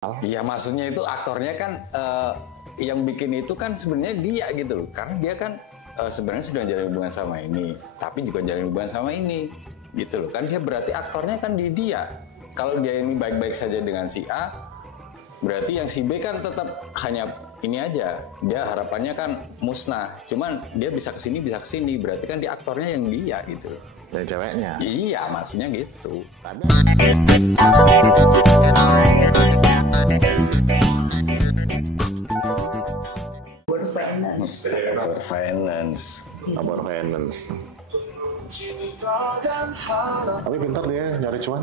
Iya, maksudnya itu aktornya kan yang bikin itu kan sebenarnya dia gitu loh, karena dia kan sebenarnya sudah jalin hubungan sama ini, tapi juga jalin hubungan sama ini, gitu loh. Kan dia berarti aktornya kan di dia. Kalau dia ini baik-baik saja dengan si A, berarti yang si B kan tetap hanya ini aja. Dia harapannya kan musnah. Cuman dia bisa kesini, berarti kan dia aktornya yang dia gitu loh. Dan ceweknya. Iya, maksudnya gitu. Tapi Abor finance. Tapi pintar dia nyari cuan.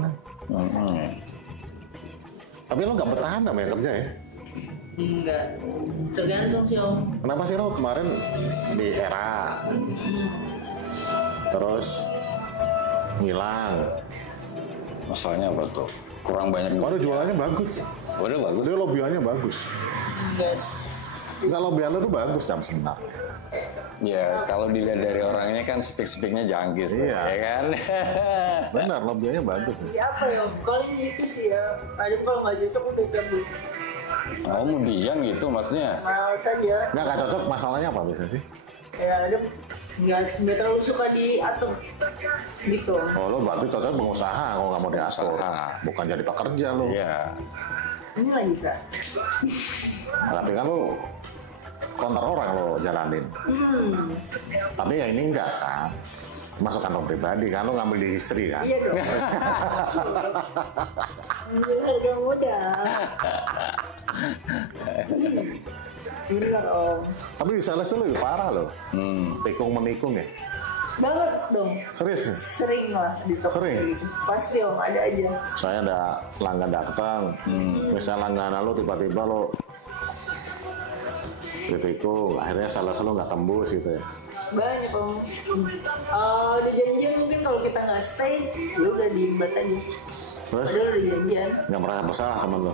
Tapi lo nggak bertahan namanya kerja ya? Enggak, tergantung sih Om. Kenapa sih lo kemarin di era, terus ngilang? masalahnya apa tuh? Kurang banyak. Waduh jualannya bagus. Udah bagus. Dia lobbyannya bagus. Enggak, Enggak, lobbyan lo tuh bagus jam sebenarnya. Ya, kalau dilihat dari orangnya kan speak-speaknya janggis, Iya. ya kan? Benar, lobbyannya bagus. siapa ya Om? Paling itu sih ya. Ada kalau nggak cocok udah cabut. Oh, kemudian gitu maksudnya? Males aja. Nggak cocok, masalahnya apa biasanya sih? Ya ada nggak terlalu suka diatur gitu. Oh, lo berarti cocok pengusaha kalau nggak mau diatur. Pengusaha. Bukan jadi pekerja lo. Iya. Ini lagi bisa. Tapi kan lo konter orang lo jalanin. Tapi ya ini enggak kan. Masuk kantor pribadi kan, lo ngambil di istri kan. Iya dong. Ambil harga modal. Bener Om. Tapi di sales tuh lebih parah lo. Tikung menikung ya. Banget dong. Serius ya? Sering lah di toko. Sering? Pasti Om, ada aja. Saya ada pelanggan datang. Misalnya langganan lo tiba-tiba lo ditikung, akhirnya sales lo nggak tembus gitu ya. Banyak Om. Udah janjian mungkin kalau kita nggak stay, ya udah diimbat aja. Terus Padahal udah janjian. nggak pernah bersalah temen lo.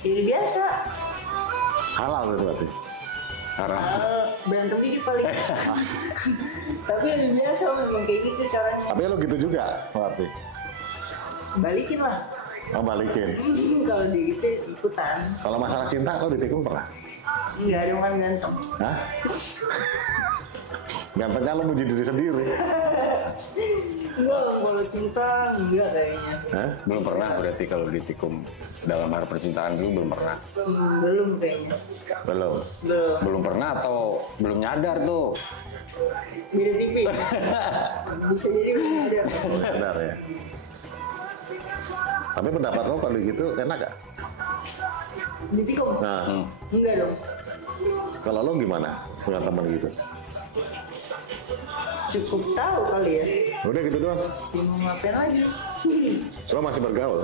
Ini biasa. Halal itu berarti. Karena Berantem dikit paling. Tapi udah biasa memang kayak gitu caranya. Tapi lo gitu juga berarti. Balikin lah. Oh, balikin. Kalau gitu ikutan. Kalau masalah cinta lo ditikung pernah? Enggak ada orang ganteng. Hah? Gantengnya lo muji diri sendiri. Enggak, kalau cinta enggak kayaknya. Hah? belum pernah berarti kalau ditikung dalam hal percintaan dulu belum pernah. Belum kayaknya. Belum. Belum. Belum pernah atau belum nyadar tuh? Beda tipis. Bisa jadi belum ada. Benar ya. Tapi pendapat lo kalau gitu enak gak? Ditikung? Nah, Enggak dong. kalau lo gimana punya temen gitu? Cukup tahu kali ya. Udah gitu doang. Ya mau ngapain lagi? Lo masih bergaul?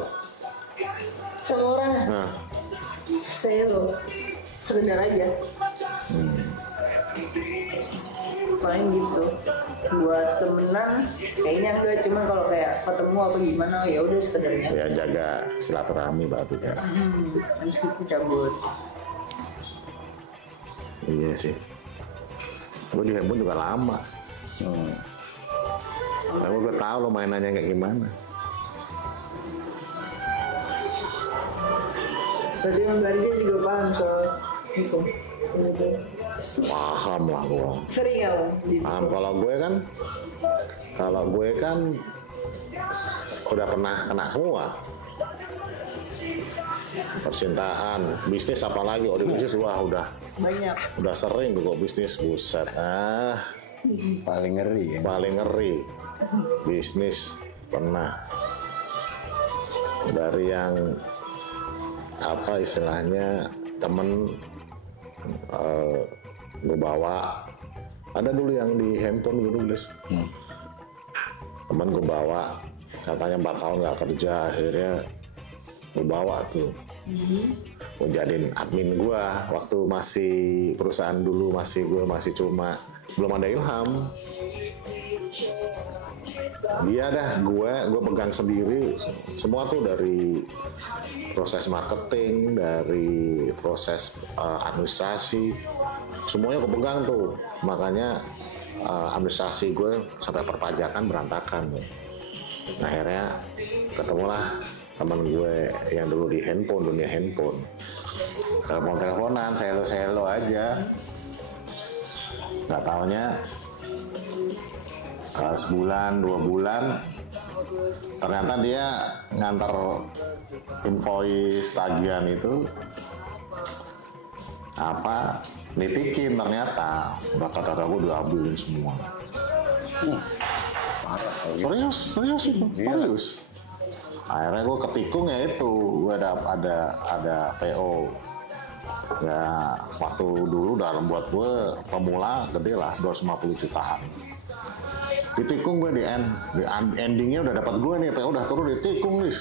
Sama orang. Nah, Saya lo sekedar aja. Paling gitu. Buat temenan kayaknya enggak, cuman kalau kayak ketemu apa gimana ya udah sekedarnya. ya jaga silaturahmi berarti kan. Habis itu cabut. Iya sih. Gue di handphone juga lama. Tapi gue tahu lo mainannya kayak gimana. Tadi Om Bandir juga paham soal itu. Paham lah gue. Sering ya Om? Paham. Kalau gue kan udah pernah kena semua. Percintaan, bisnis apalagi, bisnis wah udah Banyak. sering tuh kok bisnis, buset. Paling ngeri ya. Paling ngeri bisnis pernah dari yang apa istilahnya temen gue bawa, ada dulu yang di handphone gue nulis temen gue bawa katanya 4 tahun nggak kerja, akhirnya gue bawa tuh gue jadiin admin gue waktu masih perusahaan dulu, gue masih cuma belum ada Ilham. Dia dah gue pegang sendiri semua tuh, dari proses marketing, dari proses administrasi, semuanya gue pegang tuh. Makanya administrasi gue sampai perpajakan berantakan. Nah, akhirnya ketemulah teman gue yang dulu di dunia handphone. Telepon-teleponan, selo aja. Nggak taunya sebulan, 2 bulan, ternyata dia ngantar invoice tagihan itu nitikin, ternyata data-data gue diambilin semua. Serius itu, serius. Akhirnya gue ketikung ya itu, gue ada PO. Ya waktu dulu dalam buat gue pemula gede lah 250 jutaan. Ditikung gue di endingnya udah dapat gue nih, PO udah turun ditikung nih.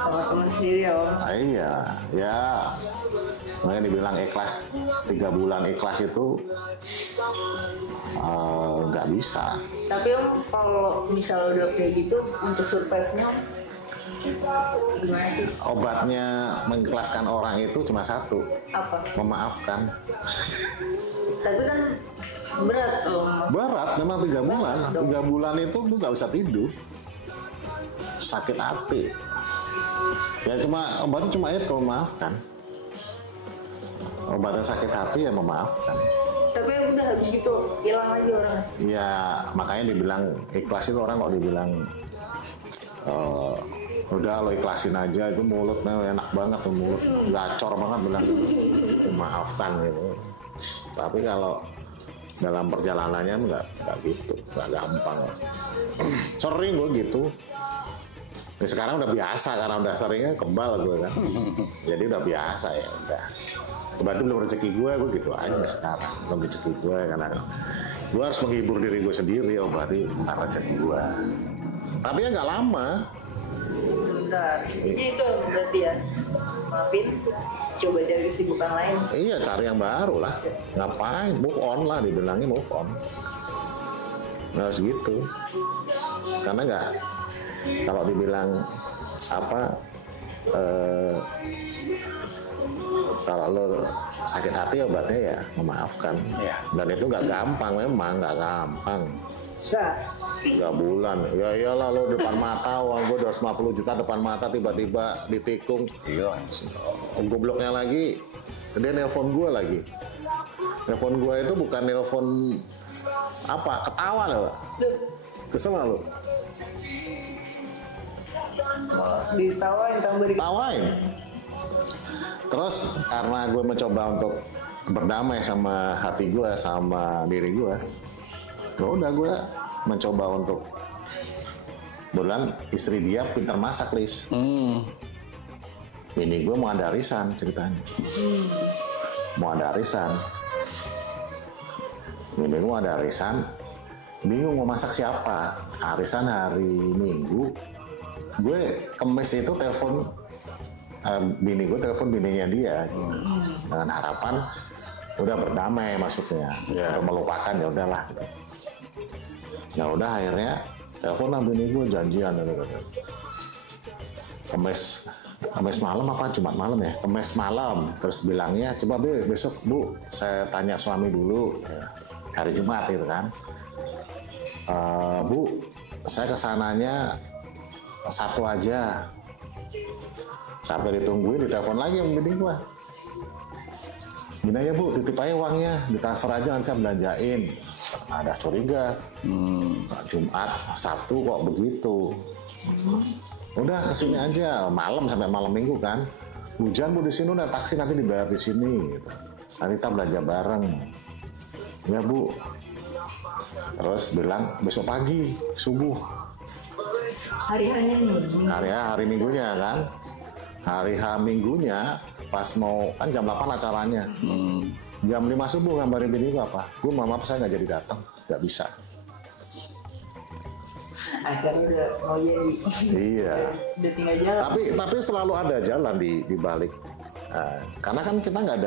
Sama teman sendiri ya Om. Iya, ya makanya dibilang ikhlas, 3 bulan ikhlas itu nggak bisa. Tapi Om, kalau misalnya udah kayak gitu, untuk survive-nya gimana sih? Obatnya mengikhlaskan orang itu cuma satu, Apa? memaafkan. Tapi kan berat Om. Berat, memang 3 bulan. 3 bulan itu gue nggak bisa tidur, sakit hati. Ya obatnya cuma itu, memaafkan. Obatnya sakit hati ya memaafkan. Tapi udah habis gitu hilang lagi orangnya. Ya makanya dibilang ikhlas itu, orang kok dibilang udah lo ikhlasin aja, itu mulutnya enak banget tuh, mulut gacor banget bilang memaafkan gitu. Tapi kalau dalam perjalanannya nggak gitu, nggak gampang. Sering gue gitu. Ya, sekarang udah biasa karena udah seringnya kebal gue kan. Jadi udah biasa ya udah. Berarti belum rezeki gue gitu aja sekarang. Belum rezeki gue karena gue harus menghibur diri gue sendiri. Oh berarti bukan rezeki gue. Tapi ya nggak lama. Bentar, intinya itu berarti ya. Maafin, coba cari kesibukan lain. Iya, cari yang baru lah. Ngapain? Move on lah, dibilangnya move on. Nggak harus gitu. Karena nggak, kalau dibilang kalau lo sakit hati obatnya ya memaafkan. Ya. Dan itu nggak gampang, memang nggak gampang. Bisa. 3 bulan, ya iyalah lo depan mata, uang gue 250 juta depan mata tiba-tiba ditikung. Iya, gobloknya lagi, dia nelpon gue lagi. Nelpon gue itu bukan nelpon ketawa loh. Kesel gak lo? Ditawain tambah Tawain. Terus karena gue mencoba untuk berdamai sama hati gue, sama diri gue, ya udah gue mencoba untuk, kebetulan istri dia pintar masak, Lis. Ini gue mau ada arisan ceritanya. Mau ada arisan. Ini gue mau ada arisan. Bingung mau masak siapa. Arisan hari Minggu. Gue Kemis itu telepon bini gue, telepon bininya dia. Dengan harapan udah berdamai maksudnya. Ya. Melupakan ya udahlah gitu. Ya udah akhirnya telepon lah bini gue, janjian. Kemis malam apa Jumat malam ya? Kemis malam. Terus bilangnya, coba besok Bu, saya tanya suami dulu. Hari Jumat itu kan. Bu, saya kesananya Sabtu aja. Sampai ditungguin, ditelepon lagi sama bini gue. Gini aja Bu, titip aja uangnya, ditransfer aja nanti saya belanjain. Ada curiga, Jumat, Sabtu kok begitu. Udah kesini aja, malam sampai malam Minggu kan. Hujan Bu di sini, udah taksi nanti dibayar di sini. Gitu. Nanti kita belanja bareng. Ya Bu. Terus bilang besok pagi, subuh. Hari-harinya nih. Hari Minggunya kan. Hari Minggunya pas mau kan jam 8 acaranya. Jam 5 subuh ngabarin bini gue apa? Gue maaf saya nggak jadi datang, nggak bisa. Acaranya udah mau jadi. Iya. Udah tinggal jalan. Tapi selalu ada jalan di balik. Karena kan kita nggak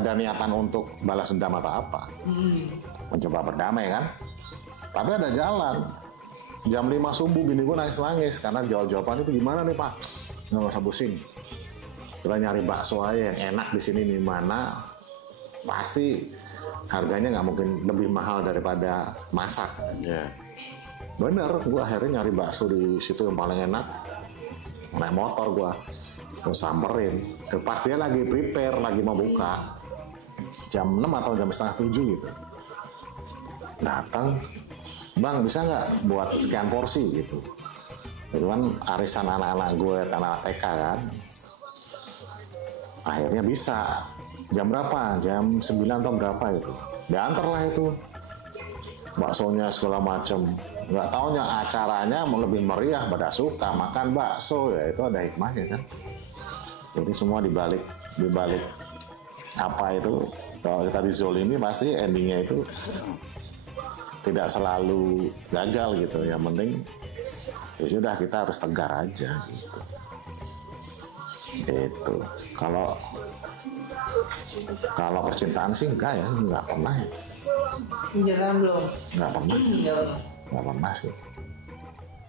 ada niatan untuk balas dendam atau apa. Mencoba berdamai kan. Tapi ada jalan. Jam 5 subuh bini gue nangis karena jawaban itu gimana nih Pak? Nggak usah pusing. Kita nyari bakso aja yang enak di sini di mana. Pasti harganya nggak mungkin lebih mahal daripada masak. Ya. Bener, gue akhirnya nyari bakso di situ yang paling enak. Naik motor gue samperin. Pas dia lagi prepare, lagi mau buka. Jam 6 atau jam setengah 7 gitu. Datang, bang bisa nggak buat sekian porsi gitu. Itu kan arisan anak-anak gue, anak-anak TK kan. Akhirnya bisa. Jam berapa? Jam 9 atau berapa gitu. Diantar lah itu. Baksonya segala macem. Nggak taunya acaranya lebih meriah pada suka makan bakso, ya itu ada hikmahnya kan. Jadi semua dibalik apa itu, kalau kita dizolimi pasti endingnya itu tidak selalu gagal gitu. Yang penting ya sudah, kita harus tegar aja gitu. Itu kalau percintaan sih enggak ya, nggak pernah ya. Jangan belum. Nggak pernah. Nggak pernah sih.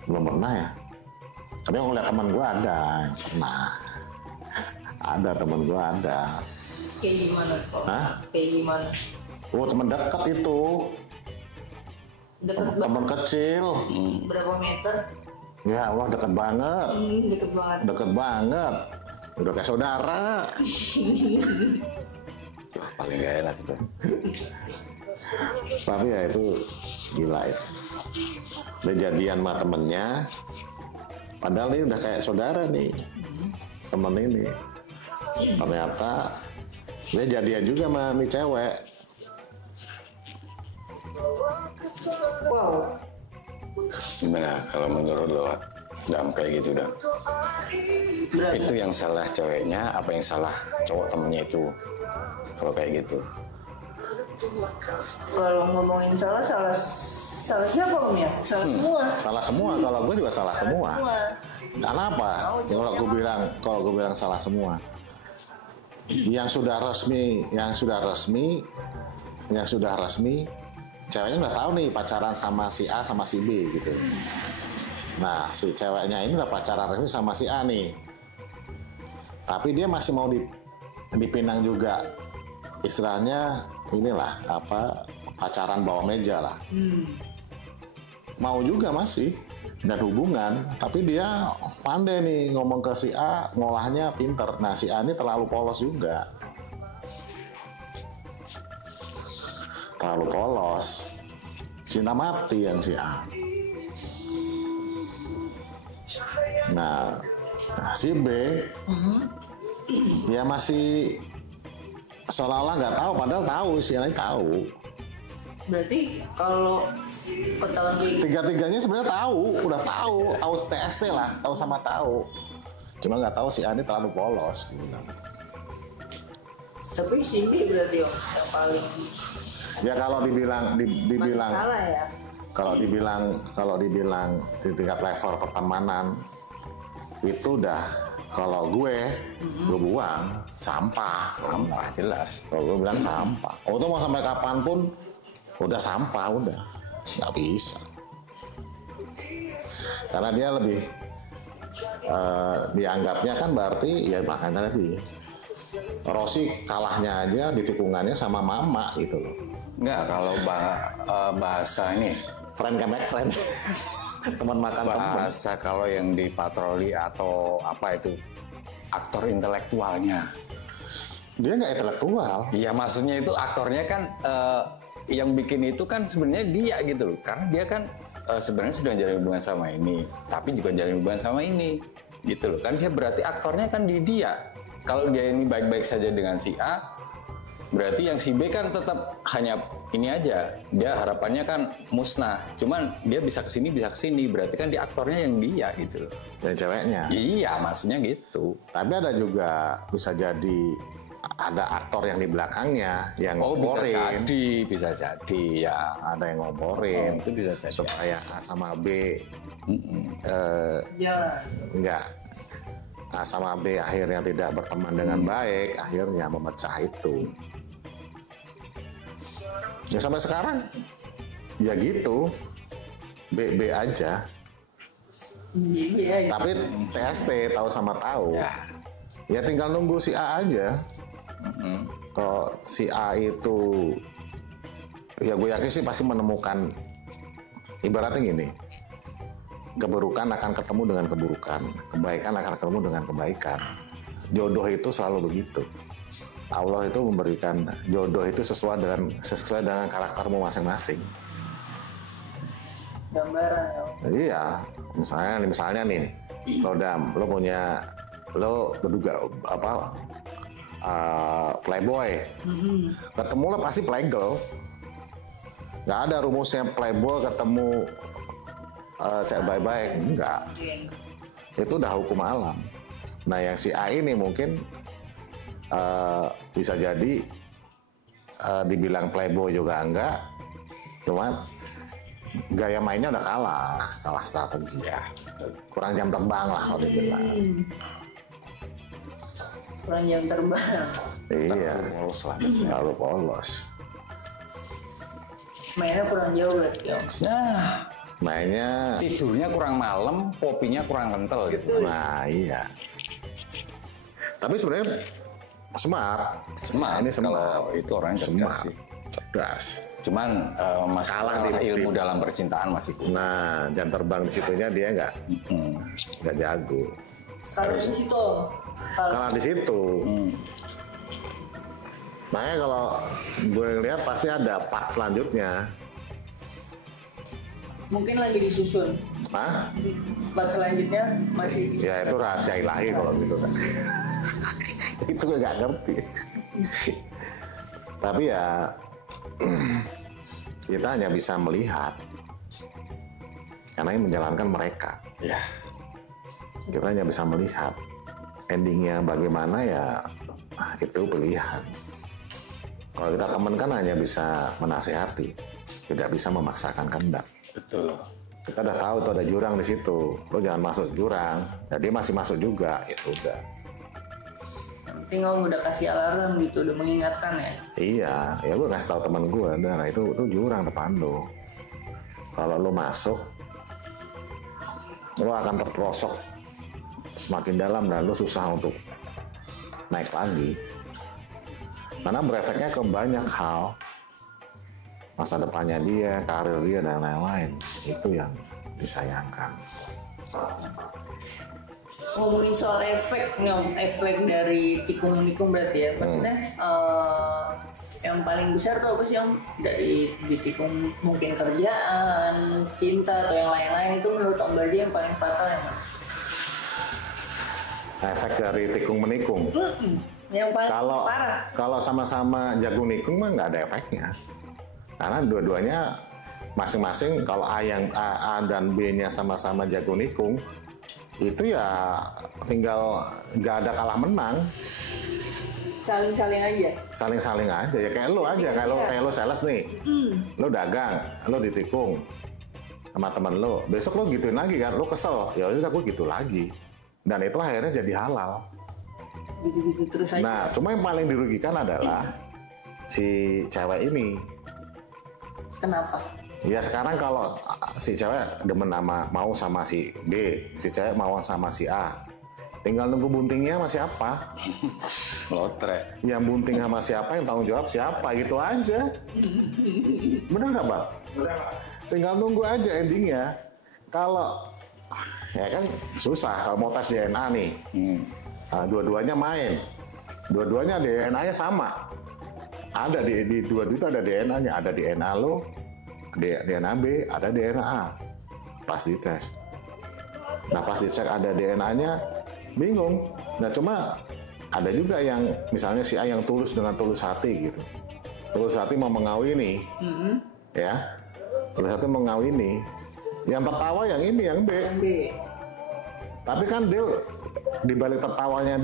Belum pernah ya. Tapi aku lihat teman gue ada yang pernah. Ada teman gue ada. Kayak gimana? Hah? Kayak gimana? Oh, teman dekat itu. Deket Teman kecil. berapa meter? Ya Allah, dekat banget. Deket banget. Deket banget. Udah kayak saudara. Wah, paling gak enak itu. Tapi ya itu gila ya. Dia jadian sama temennya. Padahal ini udah kayak saudara nih. Temen ini. Ternyata dia jadian juga sama nih cewek. Wow. Gimana kalau menurut lo, Dam, kayak gitu, Dam? Berarti Itu yang salah ceweknya, apa yang salah cowok temennya itu? Kalau kayak gitu. kalau ngomongin salah siapa Om ya? Salah semua. Salah semua. Kalau gue juga salah semua. Karena apa? Kalau gue bilang salah semua. Yang sudah resmi, ceweknya udah tahu nih pacaran sama si A sama si B gitu. Nah, si ceweknya ini udah pacaran resmi sama si A nih. Tapi dia masih mau dipinang juga. Istilahnya inilah apa, pacaran bawah meja lah. Mau juga masih dan hubungan, tapi dia pandai nih ngomong ke si A, ngolahnya pinter. Nah, si A ini terlalu polos juga. Terlalu polos. Cinta mati yang si A. Nah, si B ya masih seolah-olah nggak tahu, padahal tahu, si A ini tahu. Berarti kalau ketahuan kayak gitu, Tiga-tiganya sebenarnya udah tahu TST lah, tahu sama tahu. Cuma nggak tahu si A ini terlalu polos. tapi sini berarti Om yang paling Ya kalau dibilang salah ya. kalau dibilang di tingkat level pertemanan itu udah, kalau gue buang sampah Jelas. Kalau gue bilang sampah. Oh, itu mau sampai kapanpun udah sampah, udah nggak bisa. Karena dia lebih dianggapnya kan berarti ya, makanya tadi Rossi kalahnya aja di tikungannya sama mama gitu loh. Enggak, kalau bahasa ini, Friend can make friend. Teman makan teman. bahasa kalau yang di patroli atau apa itu, aktor intelektualnya. Dia nggak intelektual. Iya, maksudnya itu aktornya kan yang bikin itu kan sebenarnya dia gitu loh. Karena dia kan sebenarnya sudah jalin hubungan sama ini, tapi juga jalin hubungan sama ini, gitu loh. Kan dia berarti aktornya kan di dia. Kalau dia ini baik-baik saja dengan si A, berarti yang si B kan tetap hanya ini aja. Dia harapannya kan musnah. Cuman dia bisa kesini, berarti kan dia aktornya yang dia gitu loh. Dan ceweknya. Iya, maksudnya gitu. Tapi ada juga bisa jadi ada aktor yang di belakangnya yang ngomporin. Bisa jadi ya. Ada yang ngomporin. Itu bisa jadi. Supaya A sama B Jangan. enggak, A sama B akhirnya tidak berteman dengan baik, akhirnya memecah itu. Ya sampai sekarang ya gitu, B aja. Iya. Tapi TST tahu sama tahu. Ya tinggal nunggu si A aja. Kalau si A itu, ya gue yakin sih pasti menemukan, ibaratnya gini, keburukan akan ketemu dengan keburukan, kebaikan akan ketemu dengan kebaikan. Jodoh itu selalu begitu. Allah itu memberikan jodoh itu sesuai dengan karaktermu masing-masing. Gambaran ya. Iya, misalnya nih, lo berduga playboy, ketemu lo pasti playgirl. Nggak ada rumusnya playboy ketemu cewek baik-baik, enggak. Itu udah hukum alam. Nah yang si A ini mungkin bisa jadi dibilang playboy juga enggak, cuman gaya mainnya udah kalah strategi ya, kurang jam terbang lah kalau dibilang. Kurang jam terbang. Iya, terlalu polos. Mainnya kurang jauh berarti ya. Nah, mainnya tidurnya kurang malam, kopinya kurang kental gitu. Nah iya. Tapi sebenarnya smart. Ini kalau itu orangnya cerdas sih. Cerdas. Cuman masalah ilmu dalam percintaan masih kurang. Nah, jam terbang di situnya dia nggak jago. Kalau di situ, Kalau di situ, makanya kalau gue ngeliat pasti ada part selanjutnya. mungkin lagi disusun. Hah? Part selanjutnya masih disusun. Ya itu rahasia ilahi kalau gitu kan. Itu gue nggak ngerti. Tapi ya kita hanya bisa melihat karena yang menjalankan mereka. Ya. Kita hanya bisa melihat endingnya bagaimana ya itu pilihan. Kalau kita teman kan hanya bisa menasehati, tidak bisa memaksakan kehendak. Betul. Kita udah tahu tuh ada jurang di situ, lo jangan masuk jurang. Jadi masih masuk juga, itu udah. Penting kamu udah kasih alarm gitu, udah mengingatkan ya. Iya, ya gue kasih tahu teman gue, nah itu jurang depan lo. Kalau lo masuk, lo akan terperosok semakin dalam dan lo susah untuk naik lagi. Karena berefeknya ke banyak hal, masa depannya dia, karir dia dan lain-lain. Itu yang disayangkan. Ngomongin soal efek dari tikung-tikung berarti ya, maksudnya yang paling besar tuh apa sih yang dari ditikung, mungkin kerjaan, cinta atau yang lain-lain, itu menurut Om Bardi yang paling fatal yang mana? Efek dari tikung menikung. Yang paling parah. Kalau sama-sama jagung nikung mah nggak ada efeknya, karena dua-duanya masing-masing. Kalau A dan B-nya sama-sama jagung nikung, itu ya tinggal nggak ada kalah menang. Saling-saling aja. Saling-saling aja ya, kayak lo aja, kayak lo sales nih, lo dagang, lo ditikung sama teman lo, besok lo gituin lagi kan, lo kesel, ya udah gue gitu lagi, dan itu akhirnya jadi halal. Gitu-gitu terus aja. Nah, cuma yang paling dirugikan adalah si cewek ini. Kenapa? Ya sekarang kalau si cewek demen mau sama si B, si cewek mau sama si A, tinggal nunggu buntingnya sama siapa. Lotre. Yang bunting sama siapa, yang tanggung jawab siapa, gitu aja. Bener nggak Bang? Tinggal nunggu aja endingnya. Kalau ya kan susah kalau mau tes DNA nih. Dua-duanya main, dua-duanya DNA-nya sama. Ada di dua itu ada DNA-nya, ada DNA lo, DNA B, ada DNA A. Pas dites. Nah pas dicek ada DNA-nya, bingung. Nah cuma ada juga yang misalnya si A yang tulus dengan tulus hati gitu. Tulus hati mau mengawini, ya. Tulus hati mau mengawini. Yang tertawa yang ini, yang B. Tapi kan dia di balik tertawanya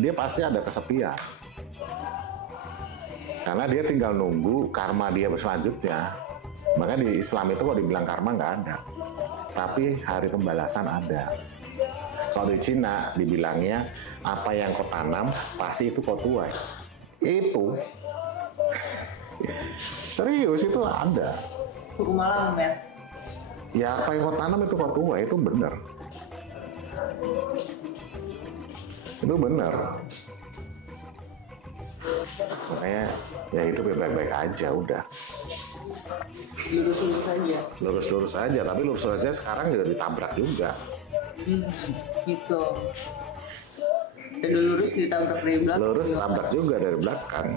dia pasti ada kesepian. Karena dia tinggal nunggu karma dia selanjutnya. Makanya di Islam itu kalau dibilang karma nggak ada. Tapi hari pembalasan ada. Kalau di Cina dibilangnya apa yang kau tanam pasti itu kau tuai. Itu serius, itu ada. Hukum alam ya? Ya apa yang kau tanam itu kau tuai, itu benar. Itu benar. Makanya ya itu baik-baik aja udah. Lurus-lurus aja. Lurus-lurus aja, tapi lurus aja sekarang juga ditabrak juga. Gitu. Udah lurus ditabrak dari belakang. Lurus tabrak juga dari belakang.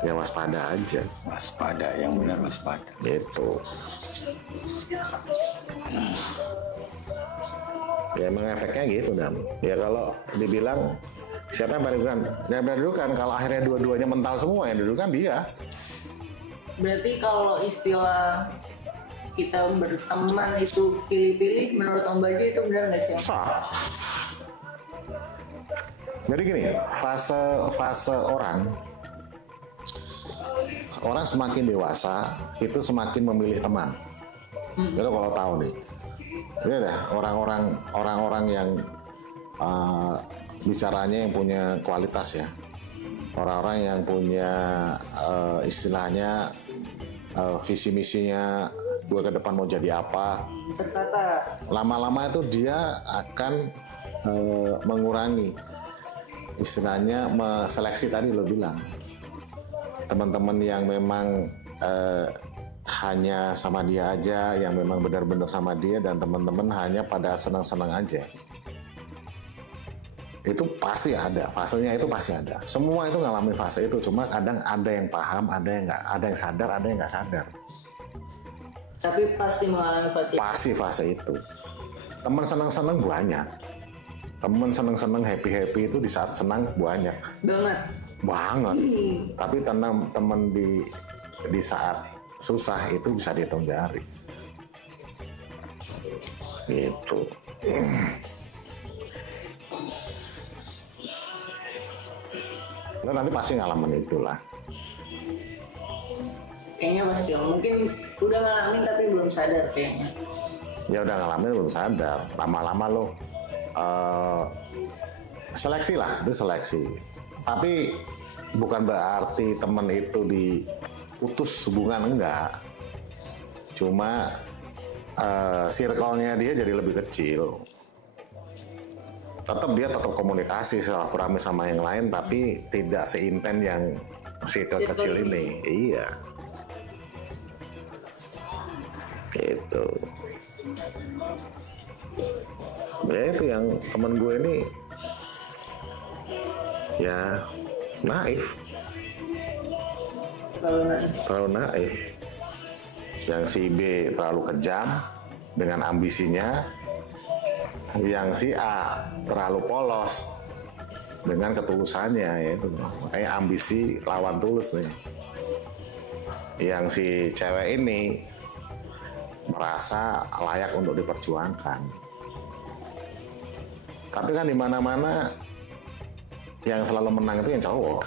Ya waspada aja. Waspada, yang benar waspada. Gitu. Ya emang efeknya gitu Dam. Ya kalau dibilang siapa yang paling duluan? Ya duluan kalau akhirnya dua-duanya mental semua yang duluan dia. Berarti kalau istilah kita berteman itu pilih-pilih, menurut Om Bajo itu benar nggak sih? Sah. Jadi gini, fase orang semakin dewasa itu semakin memilih teman. Itu kalau tahu nih. Ini deh orang-orang yang bicaranya yang punya kualitas ya. Orang-orang yang punya istilahnya visi misinya gue ke depan mau jadi apa. Tertata. Lama-lama itu dia akan mengurangi istilahnya seleksi tadi lo bilang. Teman-teman yang memang hanya sama dia aja, yang memang benar-benar sama dia, dan teman-teman hanya pada senang-senang aja. Itu pasti ada, fasenya itu pasti ada. Semua itu ngalamin fase itu, cuma kadang ada yang paham, ada yang nggak, ada yang sadar, ada yang nggak sadar. Tapi pasti mengalami fase. Pasti fase itu. Teman senang-senang banyak. Teman senang-senang happy-happy itu di saat senang banyak. Banget. Tapi teman di saat susah itu bisa dihitung jari. Gitu. Lo nanti pasti ngalamin itulah. Kayaknya pasti. Mungkin udah ngalamin tapi belum sadar kayaknya. Ya udah ngalamin belum sadar. Lama-lama lo seleksi lah, itu seleksi. Tapi bukan berarti teman itu diputus hubungan, enggak. Cuma circle-nya dia jadi lebih kecil. Dia tetap komunikasi silaturahmi sama yang lain, tapi tidak seinten yang circle kecil ini. Iya. Gitu. Ya itu yang teman gue ini ya naif. Terlalu naif. Yang si B terlalu kejam dengan ambisinya, yang si A terlalu polos dengan ketulusannya, yaitu kayak ambisi lawan tulus nih. Yang si cewek ini merasa layak untuk diperjuangkan. Tapi kan di mana-mana yang selalu menang itu yang cowok.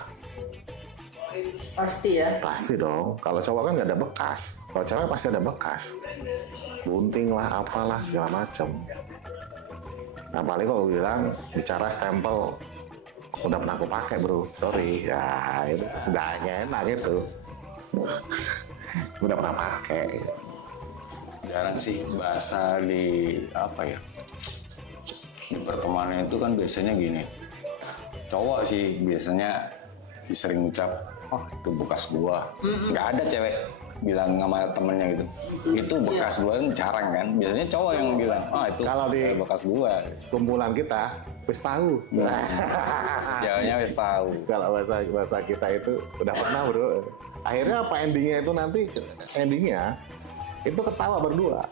Pasti ya. Pasti dong. Kalau cowok kan nggak ada bekas. Kalau cewek pasti ada bekas. Bunting lah, apalah segala macam. Nah paling kalau bilang bicara stempel udah pernah aku pakai bro, sorry ya itu udah enak gitu. Udah pernah pakai. Jarang sih bahasa di apa ya, di pertemanan itu kan biasanya gini, cowok sih biasanya sering ucap, oh itu bekas gua. Nggak ada cewek bilang sama temennya gitu, itu bekas gua, kan jarang kan. Biasanya cowok yang bilang, oh itu kalau di bekas gua. Kumpulan kita wis tahu. Jawabnya wis tahu. Kalau bahasa kita itu udah pernah bro. Akhirnya apa endingnya itu nanti, endingnya itu ketawa berdua.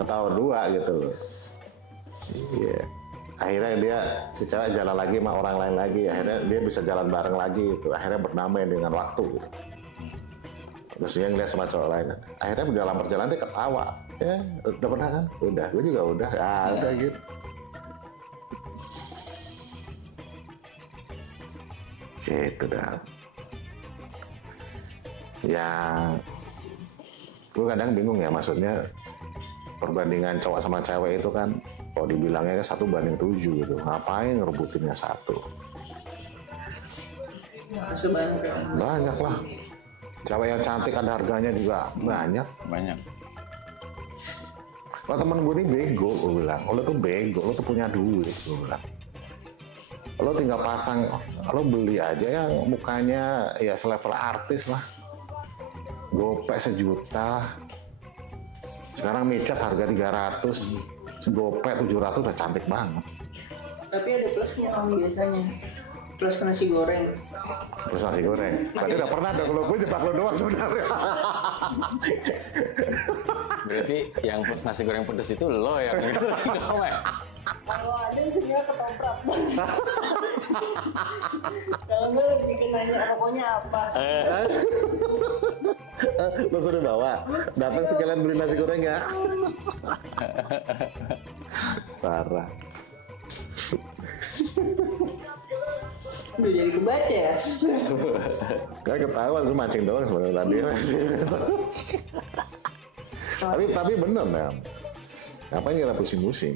Ketawa berdua gitu. Iya. Akhirnya dia si cewek jalan lagi sama orang lain lagi. Akhirnya dia bisa jalan bareng lagi gitu. Akhirnya berdamai dengan waktu gitu. Terus dia ngeliat sama cowok lain. Akhirnya dalam perjalanan dia ketawa. Ya, udah pernah kan? Udah, gue juga udah. Ya, udah gitu. Gitu dah. Ya, gue kadang bingung ya, maksudnya perbandingan cowok sama cewek itu kan, kalau dibilangnya 1:7 gitu, ngapain ngerebutinnya 1? Banyak lah. Cewek yang cantik ada harganya juga banyak. Banyak. Kalau temen gue ini bego, gue bilang, lo tuh bego, lo tuh punya duit, gue bilang. lo tinggal pasang, lo beli aja yang mukanya ya selevel artis lah, gopek 1 juta. Sekarang micet harga 300, gopek 700 udah cantik banget. Tapi ada plusnya Om biasanya. Plus nasi goreng. Terus nasi goreng. Berarti udah pernah dong, kalau gue jebak lo doang sebenarnya. Berarti yang plus nasi goreng pedes itu lo yang ngomong ya? Kalau ada sebenarnya ketoprak. Kalau gue lebih ke nanya rokoknya apa. Lo suruh bawa, datang sekalian beli nasi goreng ya. Parah. Udah jadi kebaca ya. Gak ketahuan, gue mancing doang sebenarnya tadi. tapi bener ya. Ngapain kita pusing-pusing?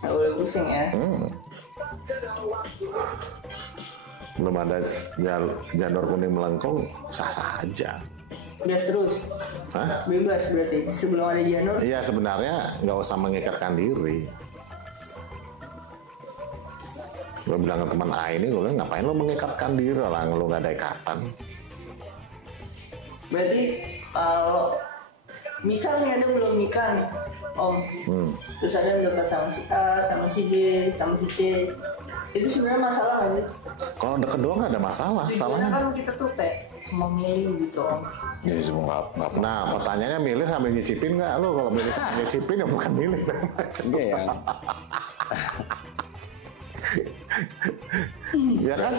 Nggak boleh pusing ya. Belum ada janur kuning melengkung, sah-sah aja. Bebas terus. Hah? Bebas berarti sebelum ada janur. Iya sebenarnya nggak usah mengikatkan diri. Lo bilang ke teman A ini, gue bilang ngapain lo mengikatkan diri, orang lo nggak ada ikatan. Berarti kalau misalnya ada belum nikah nih, Om, terus ada yang dekat sama si A, sama si B, sama si C, itu sebenarnya masalah nggak sih? Kalau deket doang nggak ada masalah, Tujuannya salahnya. kan kita tuh kayak memilih gitu, Om. Ya semua nggak pernah. Nah pertanyaannya milih sambil nyicipin nggak? Lo kalau milih sambil nyicipin ya bukan milih. Iya yang Ya kan?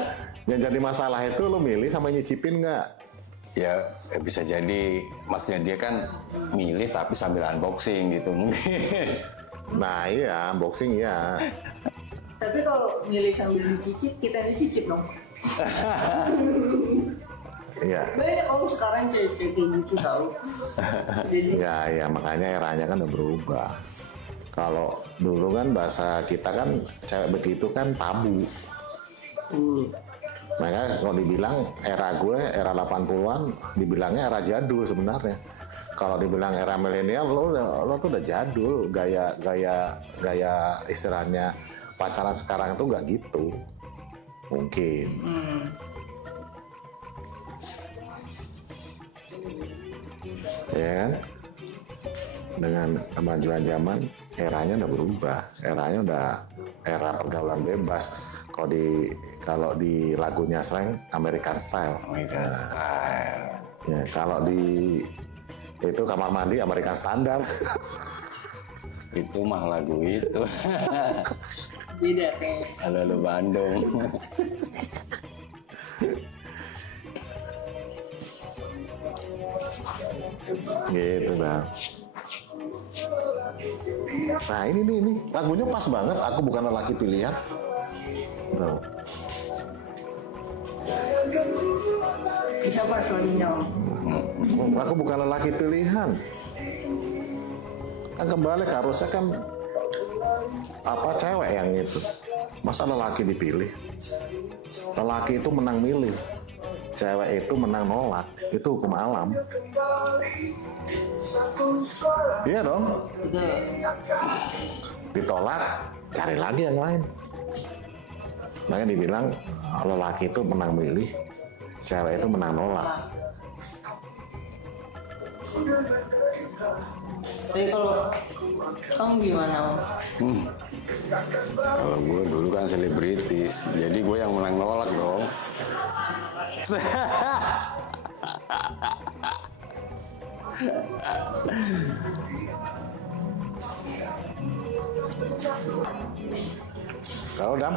Yang jadi masalah itu lo milih sama nyicipin nggak? ya bisa jadi maksudnya dia kan milih tapi sambil unboxing gitu mungkin. Nah iya, unboxing ya. Tapi kalau milih sambil dicicip, kita dicicip dong. Iya. Banyak Om sekarang cewek-cewek kayak gitu tahu. Jadi Ya makanya eranya kan udah berubah. Kalau dulu kan bahasa kita kan cewek begitu kan tabu. Makanya kalau dibilang era gue, era 80-an, dibilangnya era jadul sebenarnya. Kalau dibilang era milenial, lo tuh udah jadul. Gaya istilahnya pacaran sekarang itu nggak gitu. Mungkin. Ya kan? Dengan kemajuan zaman, eranya udah berubah. Eranya udah era pergaulan bebas. Kalau di lagunya slang American Style. American Style. Ya, kalau di itu kamar mandi American Standard. Itu mah lagu itu. beda kayaknya. Halo Bandung. Gitu bang. Nah ini lagunya pas banget. Aku bukan lelaki pilihan. Bro. Bisa pas lagunya Om. Aku bukan lelaki pilihan. Kan kembali ke harusnya kan apa cewek yang itu. Masa lelaki dipilih? Lelaki itu menang milih. Cewek itu menang nolak. Itu hukum alam. Iya dong. Ditolak, cari lagi yang lain. Makanya dibilang lelaki itu menang milih, cewek itu menang nolak. Tapi kalau kamu gimana Om? Kalau gue dulu kan selebritis, jadi gue yang menang nolak dong. Kalau Dam,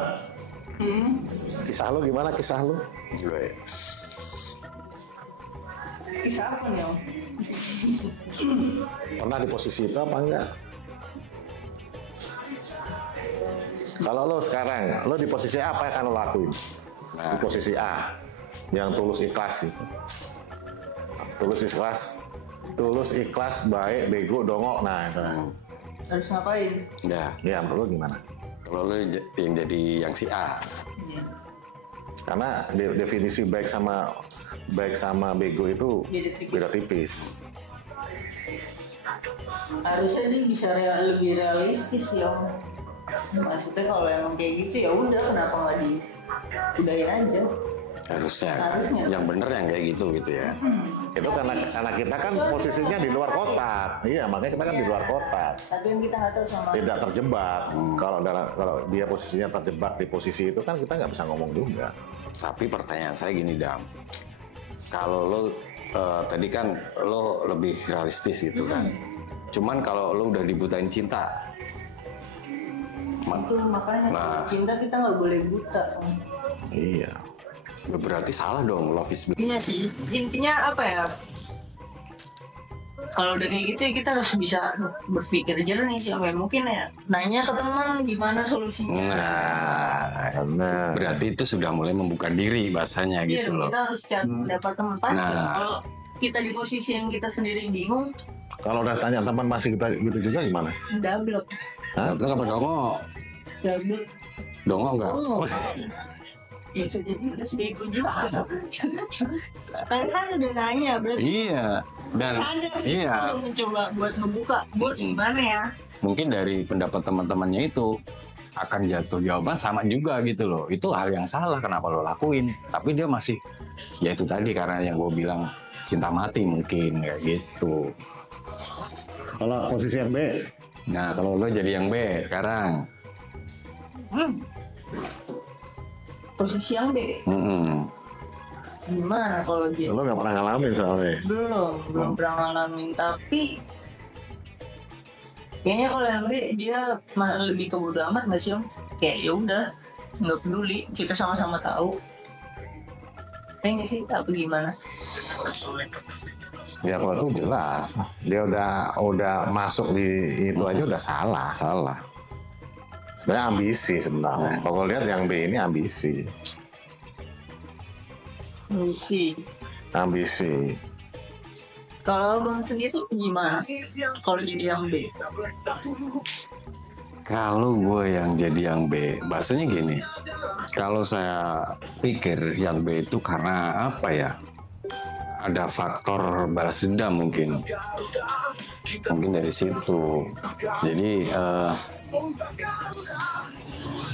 kisah lu gimana kisah lu? Gue Kisah apa nih Om? Pernah di posisi itu apa enggak? Kalau lo sekarang, lo di posisi A, apa yang akan lo lakuin? Di posisi A, yang tulus ikhlas gitu. Tulus ikhlas, baik, bego, dongok, nah itu. Harus ngapain? ya, Ya menurut lo gimana? kalau lu yang jadi yang si A, Karena definisi baik sama bego itu beda tipis. Harusnya dia bisa lebih realistis ya Om. Maksudnya kalau emang kayak gitu ya udah, kenapa nggak diudahin aja? Harusnya. Harusnya. Yang bener yang kayak gitu ya. Itu karena kita kan posisinya di luar kotak. Iya, makanya kita kan di luar kotak. Tapi yang kita nggak tahu sama. Tidak terjebak. Kalau dia posisinya terjebak di posisi itu kan kita nggak bisa ngomong juga. Tapi pertanyaan saya gini, Dam. Kalau lo tadi kan lo lebih realistis gitu kan. Cuman kalau lo udah dibutain cinta, Itu makanya Nah. cinta kita nggak boleh buta. Iya. berarti salah dong, love is blind. Iya sih, intinya apa ya? Kalau udah kayak gitu ya kita harus bisa berpikir jernih sih. Mungkin ya nanya ke teman gimana solusinya. Nah, berarti itu sudah mulai membuka diri bahasanya Iya, gitu loh. kita harus cari dapat teman pasti. Nah. Kalau kita di posisi yang kita sendiri bingung, Kalau udah tanya teman masih kita gitu juga gimana? double, Hah? Itu apa dongo? double. Dongo enggak? Oh. Ya bisa jadi udah sebego juga. Kan udah nanya berarti Iya. Dan sadar kita iya, udah mencoba buat membuka. Buat gimana ya? mungkin dari pendapat teman-temannya itu akan jatuh jawaban sama juga gitu loh. Itu hal yang salah, kenapa lo lakuin? Tapi dia masih, ya itu tadi karena yang gue bilang cinta mati mungkin kayak gitu. Kalau posisi yang B, Nah kalau lo jadi yang B sekarang, Posisi yang B. mm-mm. Gimana kalau dia? lo nggak pernah ngalamin soalnya. Belum pernah ngalamin, tapi kayaknya kalau yang B dia lebih ke bodo amat nggak sih Om? Kayak ya udah nggak peduli, kita sama-sama tahu. Kayaknya sih apa gimana? Ya kalau itu jelas, dia udah masuk di itu aja udah salah. Salah. Sebenarnya ambisi sebenarnya. Kalau lihat yang B ini ambisi. Ambisi. Kalau Bang sendiri gimana? Kalau jadi yang B? Kalau gue yang jadi yang B, bahasanya gini. Kalau saya pikir yang B itu karena apa ya? Ada faktor balas dendam mungkin. Mungkin dari situ. Jadi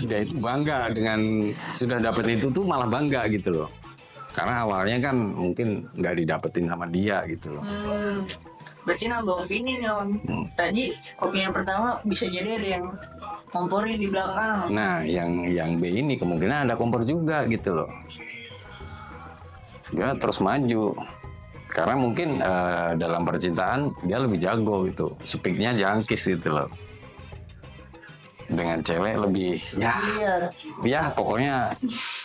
dia itu bangga dengan sudah dapet itu tuh malah bangga gitu loh. Karena awalnya kan mungkin nggak didapetin sama dia gitu loh. Berarti nambah opini nih Om. Tadi opini yang pertama bisa jadi ada yang komporin di belakang. Nah, yang B ini kemungkinan ada kompor juga gitu loh. Dia terus maju. Karena mungkin dalam percintaan dia lebih jago gitu. Speaknya jangkis gitu loh. Dengan cewek lebih ya pokoknya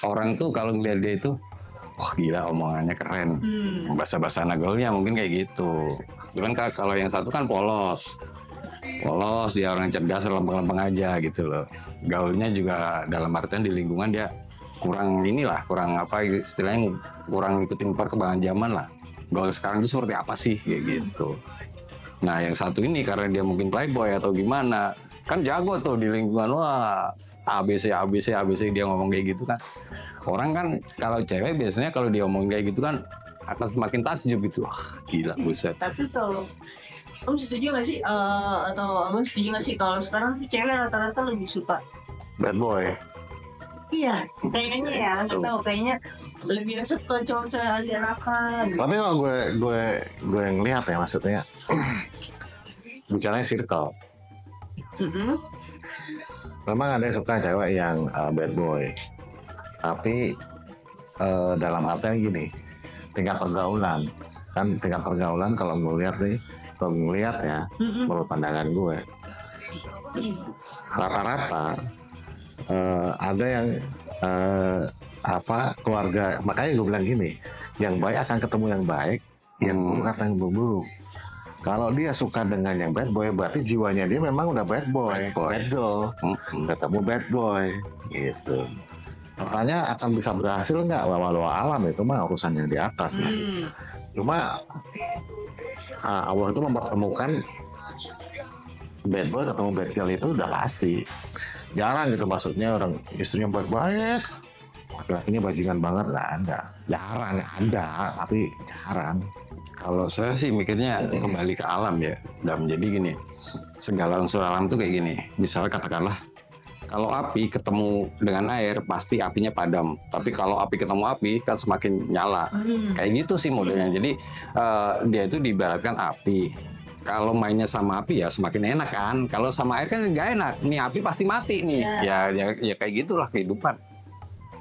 orang tuh kalau ngeliat dia itu wah gila omongannya keren. Bahasa-bahasa nagolnya mungkin kayak gitu. Cuman kalau yang satu kan polos, dia orang cerdas, lempeng-lempeng aja gitu loh. Gaulnya juga dalam artian di lingkungan dia kurang apa istilahnya, kurang ikutin perkembangan zaman lah. Gaul sekarang itu seperti apa sih kayak gitu. Nah yang satu ini karena dia mungkin playboy atau gimana, kan jago tuh di lingkungan, wah ABC dia ngomong kayak gitu kan. Orang kan kalau cewek biasanya kalau dia ngomong kayak gitu kan akan semakin takjub gitu. Wah gila buset. Tapi kalau Om setuju gak sih atau Abang setuju gak sih kalau sekarang tuh cewek rata-rata lebih suka? Bad boy. Iya, kayaknya ya, nggak tahu, kayaknya lebih suka cowok-cowok alianakan. Tapi kalau gue ngelihat ya maksudnya, bicaranya circle. Memang ada yang suka cewek yang bad boy. Tapi dalam artian gini, tingkat pergaulan. Kan tingkat pergaulan kalau ngelihat ya, menurut pandangan gue, rata-rata ada yang keluarga, makanya gue bilang gini, yang baik akan ketemu yang baik, yang buruk akan buruk. Kalau dia suka dengan yang bad boy, berarti jiwanya dia memang udah bad boy. Bad girl, ketemu bad boy, gitu. Katanya akan bisa berhasil nggak? Walau alam itu mah urusannya di atas. Cuma Allah itu mempertemukan bad boy ketemu bad girl itu udah pasti. Jarang gitu, maksudnya orang istrinya baik-baik, laki-lakinya bajingan banget, nggak ada. Jarang ada, tapi jarang. Kalau saya sih mikirnya kembali ke alam ya. Dan menjadi gini, segala unsur alam tuh kayak gini. Misalnya katakanlah Kalau api ketemu dengan air pasti apinya padam. Tapi kalau api ketemu api kan semakin nyala. Kayak gitu sih modelnya. Jadi dia itu diibaratkan api. Kalau mainnya sama api ya semakin enak kan. Kalau sama air kan nggak enak. Nih api pasti mati nih. Ya kayak gitulah kehidupan.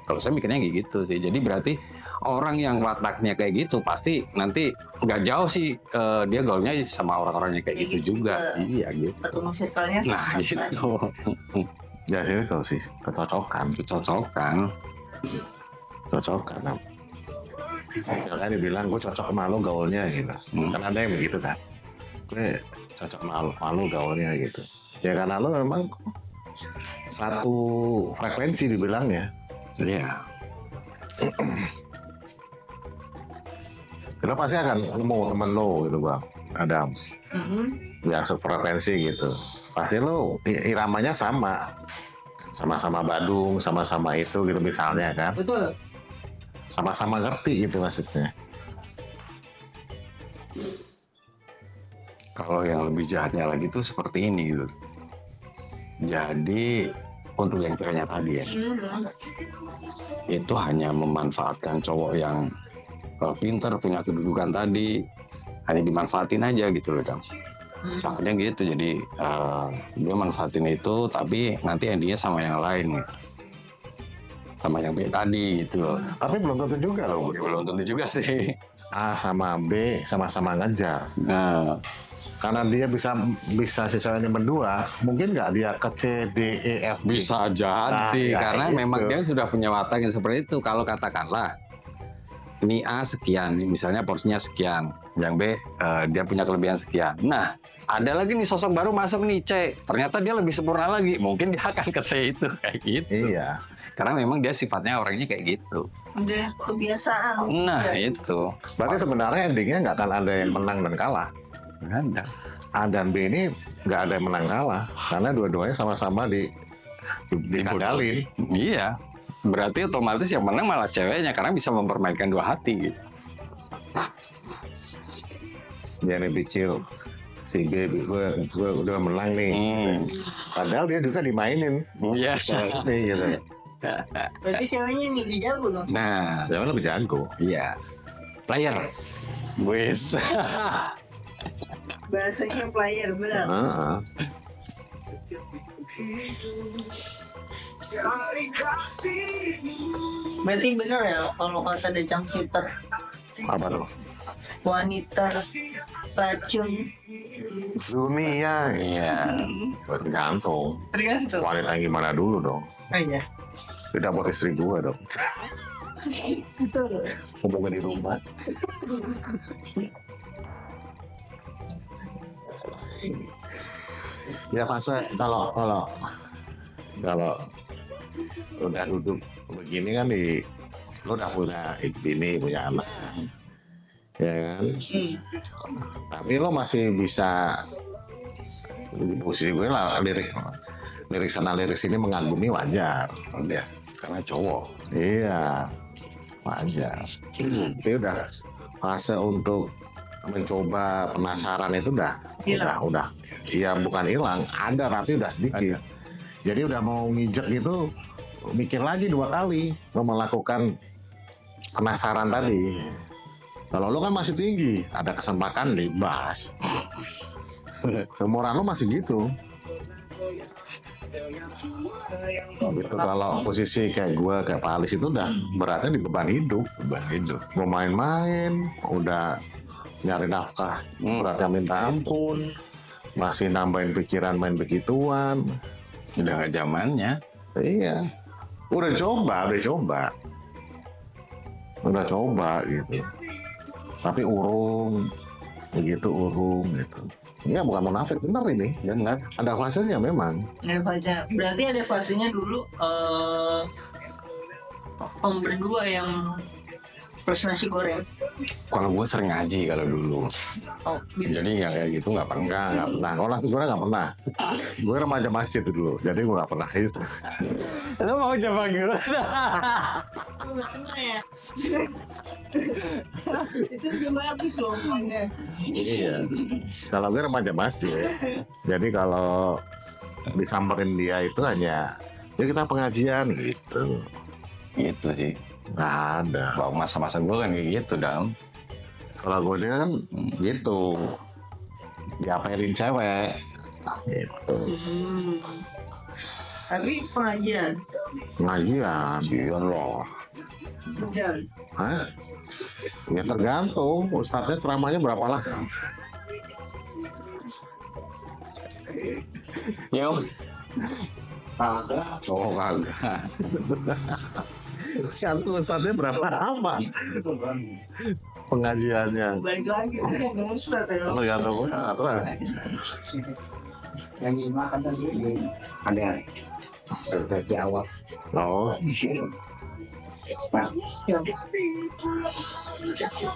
Kalau saya mikirnya kayak gitu sih. Jadi berarti orang yang wataknya kayak gitu pasti nanti nggak jauh sih dia gaulnya sama orang-orangnya kayak gitu juga. Iya gitu. Ketemu circle-nya Nah gitu. Ya itu sih kecocokan. Ya kan dibilang gue cocok sama lo gaulnya gitu. Kan ada yang begitu kan. Gue cocok sama lo gaulnya gitu. Ya karena lo memang satu frekuensi dibilangnya. Iya. Kita pasti akan nemu temen lo gitu bang, Adam. Yang sefrekuensi gitu. Pasti lo iramanya sama-sama Badung, sama-sama itu gitu misalnya kan. betul. Sama-sama ngerti gitu maksudnya. Kalau yang lebih jahatnya lagi tuh seperti ini gitu. Jadi untuk yang ceweknya tadi ya, itu hanya memanfaatkan cowok yang pinter, punya kedudukan tadi, hanya dimanfaatin aja gitu loh Dam. Makanya gitu, jadi dia manfaatin itu, tapi nanti endingnya sama yang lain, sama yang B tadi gitu loh. Tapi belum tentu juga loh. Belum tentu juga sih. A sama B sama-sama ngejar. Nah, Karena dia bisa sisanya berdua, mungkin nggak dia ke C, D, E, F, G. bisa jadi Nah, ya karena gitu. memang dia sudah punya watak yang seperti itu. Kalau katakanlah ini A sekian, misalnya porsinya sekian, yang B dia punya kelebihan sekian. Nah, ada lagi nih sosok baru masuk nih C, ternyata dia lebih sempurna lagi, mungkin dia akan ke C itu kayak gitu. Iya. Karena memang dia sifatnya orangnya kayak gitu. Udah kebiasaan. Nah itu. Berarti sebenarnya endingnya nggak akan ada yang menang dan kalah. Nggak ada. A dan B ini nggak ada yang menang kalah karena dua-duanya sama-sama dikadalin. Iya. Berarti otomatis yang menang malah ceweknya karena bisa mempermainkan dua hati. Gitu. Dia nih pikir si B gue udah menang nih. Padahal dia juga dimainin. Iya. Cewek ini gitu. Berarti ceweknya yang lebih jago dong. Nah, Cewek lebih jago. iya. Player. Wes. Bahasanya player benar. Heeh. Berarti benar ya kalau kata The Jungshooter, Apa tuh? wanita racun. Dunia. Iya. Tergantung. Tergantung. Wanita yang gimana dulu dong. Oh iya. Tidak buat istri gue dong. Betul. Hubungan di rumah. Ya fase kalau udah duduk begini kan lu udah punya bini, punya anak, ya kan? Tapi lo masih bisa di posisi gue lah, lirik sana lirik sini mengagumi wajar, Udah. Karena cowok. iya wajar. Tapi udah fase untuk mencoba penasaran itu udah. Iya bukan hilang, ada tapi udah sedikit. Jadi udah mau nginjek gitu, mikir lagi 2 kali lo melakukan penasaran tadi. Kalau lo kan masih tinggi, ada kesempatan dibahas. Seumuran lo masih gitu. Gitu kalau posisi kayak gue, kayak Pak Alis itu udah beratnya di beban hidup. Mau main-main, udah nyari nafkah, beratnya minta ampun, masih nambahin pikiran main begituan. Udah nggak zamannya. Iya, udah coba gitu. Tapi urung gitu. Ini bukan munafik, benar ini. Benar. Ada fasenya memang. Ada fase. Berarti ada fasenya dulu om berdua yang plus nasi goreng. Kalau gue sering ngaji kalau dulu. Oh, gitu. Jadi nggak kayak gitu nggak pernah. Nggak pernah. Kalau nasi goreng nggak pernah. Gue remaja masjid dulu, jadi gue nggak pernah itu. Lo mau coba gitu? Nggak pernah ya. Itu juga bagus loh omongnya. Iya. Kalau gue remaja masjid, jadi kalau disamperin dia itu hanya Ya kita pengajian gitu. Gitu sih. Nggak ada. Bahwa masa-masa gue kan kayak gitu, Dam. Kalau gue ini kan gitu. Diapelin cewek. Gitu. Tapi pengajian. Pengajian. Iya loh. Pengajian. Hah? Ya tergantung. Ustadznya ceramahnya berapa lah. Yo. Oh kagak. Tergantung ustadznya berapa lama. Pengajiannya. Balik lagi ke Ustaz ya. Tergantung ustadz. Yang makan tadi ada dari awal. Oh,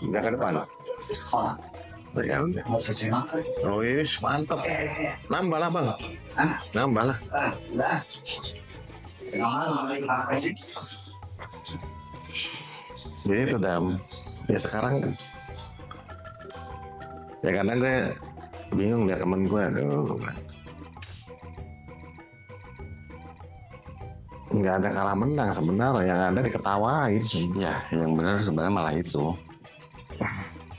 Udah ke depan. Oh, ya udah. mau selesai makan. Oh, yes, mantap. Nambah lah bang. Nambah lah. Udah. Gitu Dam. Ya sekarang ya kadang gue bingung lihat temen gue, aduh, nggak ada kalah menang sebenarnya, yang ada diketawain. Ya, yang benar sebenarnya malah itu.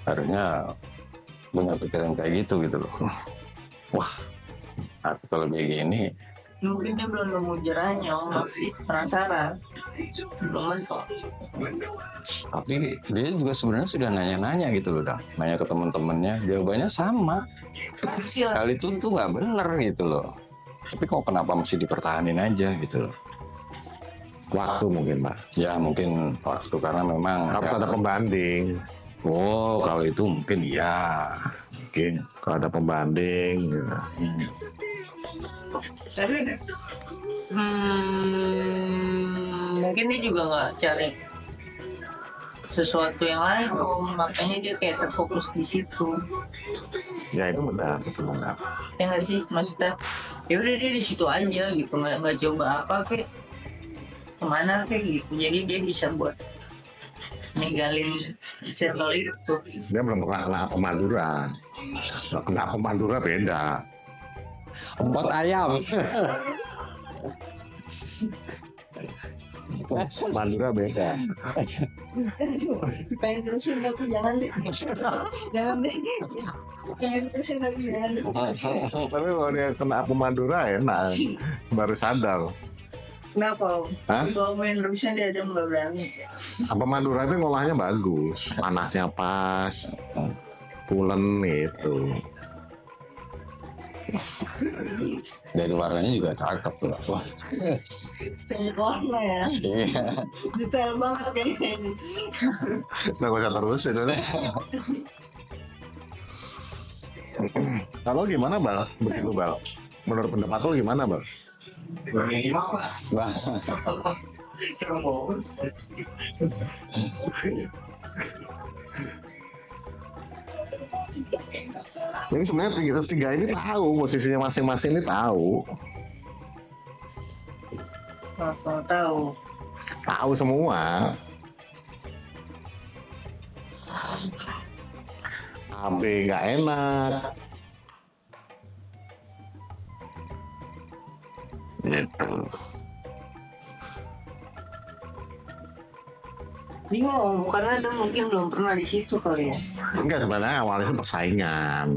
Harusnya punya pikiran kayak gitu loh. Wah, aku kalau kayak gini, Mungkin dia belum nemu jerahnya, masih penasaran. Belum mentok. tapi dia juga sebenarnya sudah nanya-nanya gitu loh, dah. Nanya ke teman-temannya, jawabannya sama. Pasti lah. Kali itu tuh nggak bener gitu loh. Tapi kok kenapa masih dipertahanin aja gitu loh? Waktu mungkin Pak, Ya mungkin waktu karena memang harus ada pembanding. Oh, kalau itu mungkin ya, mungkin. Kalau ada pembanding, gitu. Tapi mungkin dia juga nggak cari sesuatu yang lain, makanya dia kayak terfokus di situ. Ya itu benar, itu benar. Ya nggak sih, maksudnya ya udah dia di situ aja gitu, nggak coba apa kayak kemana kayak gitu. Jadi dia bisa buat ninggalin circle itu. Dia belum pernah kena pemadura. Kena pemadura beda. Empot ayam. Pemadura beda. Pengen terusin tapi jangan deh. Jangan deh. Pengen terusin tapi jangan deh. Tapi kalau dia kena pemadura enak. Baru sadar. Kenapa? Hah? Kalau main terusin dia ada nggak berani. Apa Madura itu ngolahnya bagus, panasnya pas, pulen gitu. Dari warnanya juga cakep tuh. Wah, Banyak warna ya. iya. Detail banget kayaknya ini. Nah, gak usah terus ya dulu. Kalau gimana Bal? Begitu Bal. Menurut pendapat lo gimana Bal? Wah, Ini sebenarnya tiga ini tahu posisinya masing-masing ini tahu. Langsung tahu. Tahu semua. AB nggak enak. Gitu. Bingung, karena dia mungkin belum pernah di situ kali ya. Enggak, sebenarnya awalnya itu persaingan.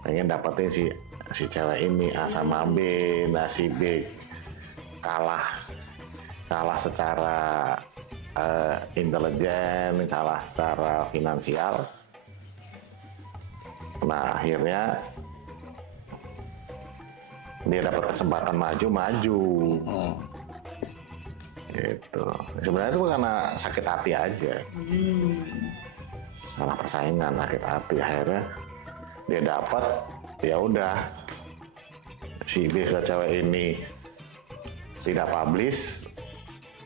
Pengen dapetin si cewek ini A sama B, nah si B kalah secara intelijen, kalah secara finansial. Nah akhirnya dia dapat kesempatan maju. Gitu. Sebenarnya itu karena sakit hati aja. Karena persaingan, sakit hati, akhirnya dia dapat, ya udah si B ke cewek ini tidak publish,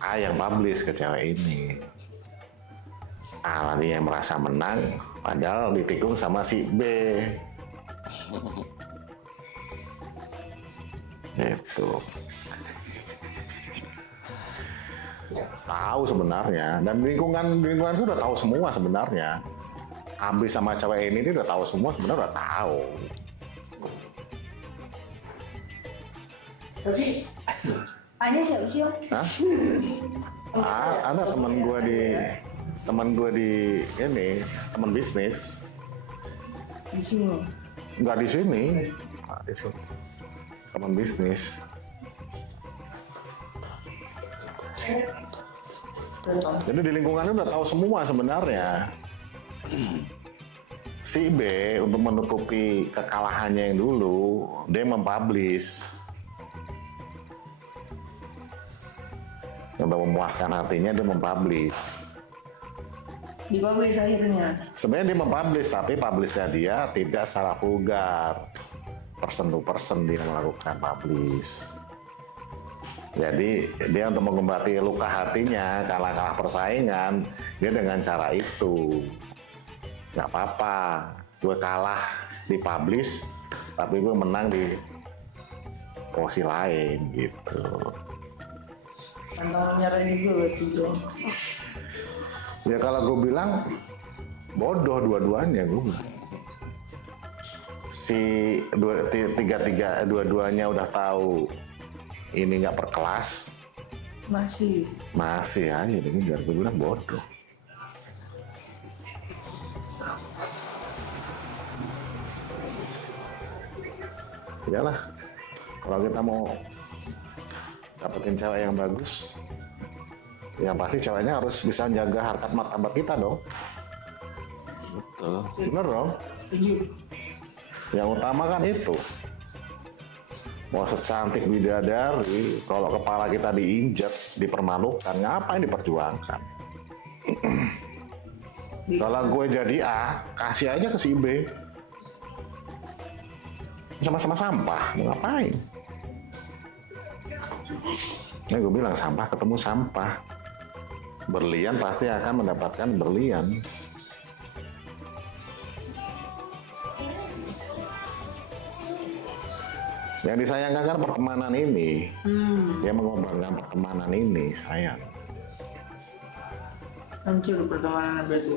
A yang publish ke cewek ini. Dia yang merasa menang, padahal ditikung sama si B. Gitu. Tahu sebenarnya, dan lingkungan sudah tahu semua sebenarnya. AB sama cewek ini dia udah tahu semua, sebenarnya udah tahu. Tapi Hanya siapa sih, Om? Hah? Ada teman gue di ini, teman bisnis. Di sini. Nggak di sini. Nggak di sini. Teman bisnis. Jadi di lingkungannya udah tahu semua sebenarnya. Si B untuk menutupi kekalahannya yang dulu, dia mempublish. Untuk memuaskan hatinya dia mempublish. Dipublish akhirnya. Sebenarnya dia mempublish, tapi publishnya dia tidak secara vulgar. Person to person dia melakukan publish. Jadi dia untuk mengobati luka hatinya, kalah persaingan, dia dengan cara itu. Nggak apa-apa, gue kalah di publish, tapi gue menang di posisi lain gitu. Pantang menyerah juga berarti dong. Ya kalau gue bilang bodoh dua-duanya gue bilang. Si dua-duanya udah tahu ini nggak perkelas, Masih aja ini biar gue bilang bodoh. Iyalah, kalau kita mau dapetin cewek yang bagus, yang pasti ceweknya harus bisa jaga harkat martabat kita dong. Betul. Bener dong? Yang utama kan itu. Mau secantik bidadari, kalau kepala kita diinjak, dipermalukan, ngapain diperjuangkan? Kalau gue jadi A, kasih aja ke si B. Sama-sama sampah, mau ngapain? Ini gue bilang sampah ketemu sampah. Berlian pasti akan mendapatkan berlian. Yang disayangkan kan pertemanan ini. Dia mengorbankan pertemanan ini, sayang. hancur pertemanan berarti.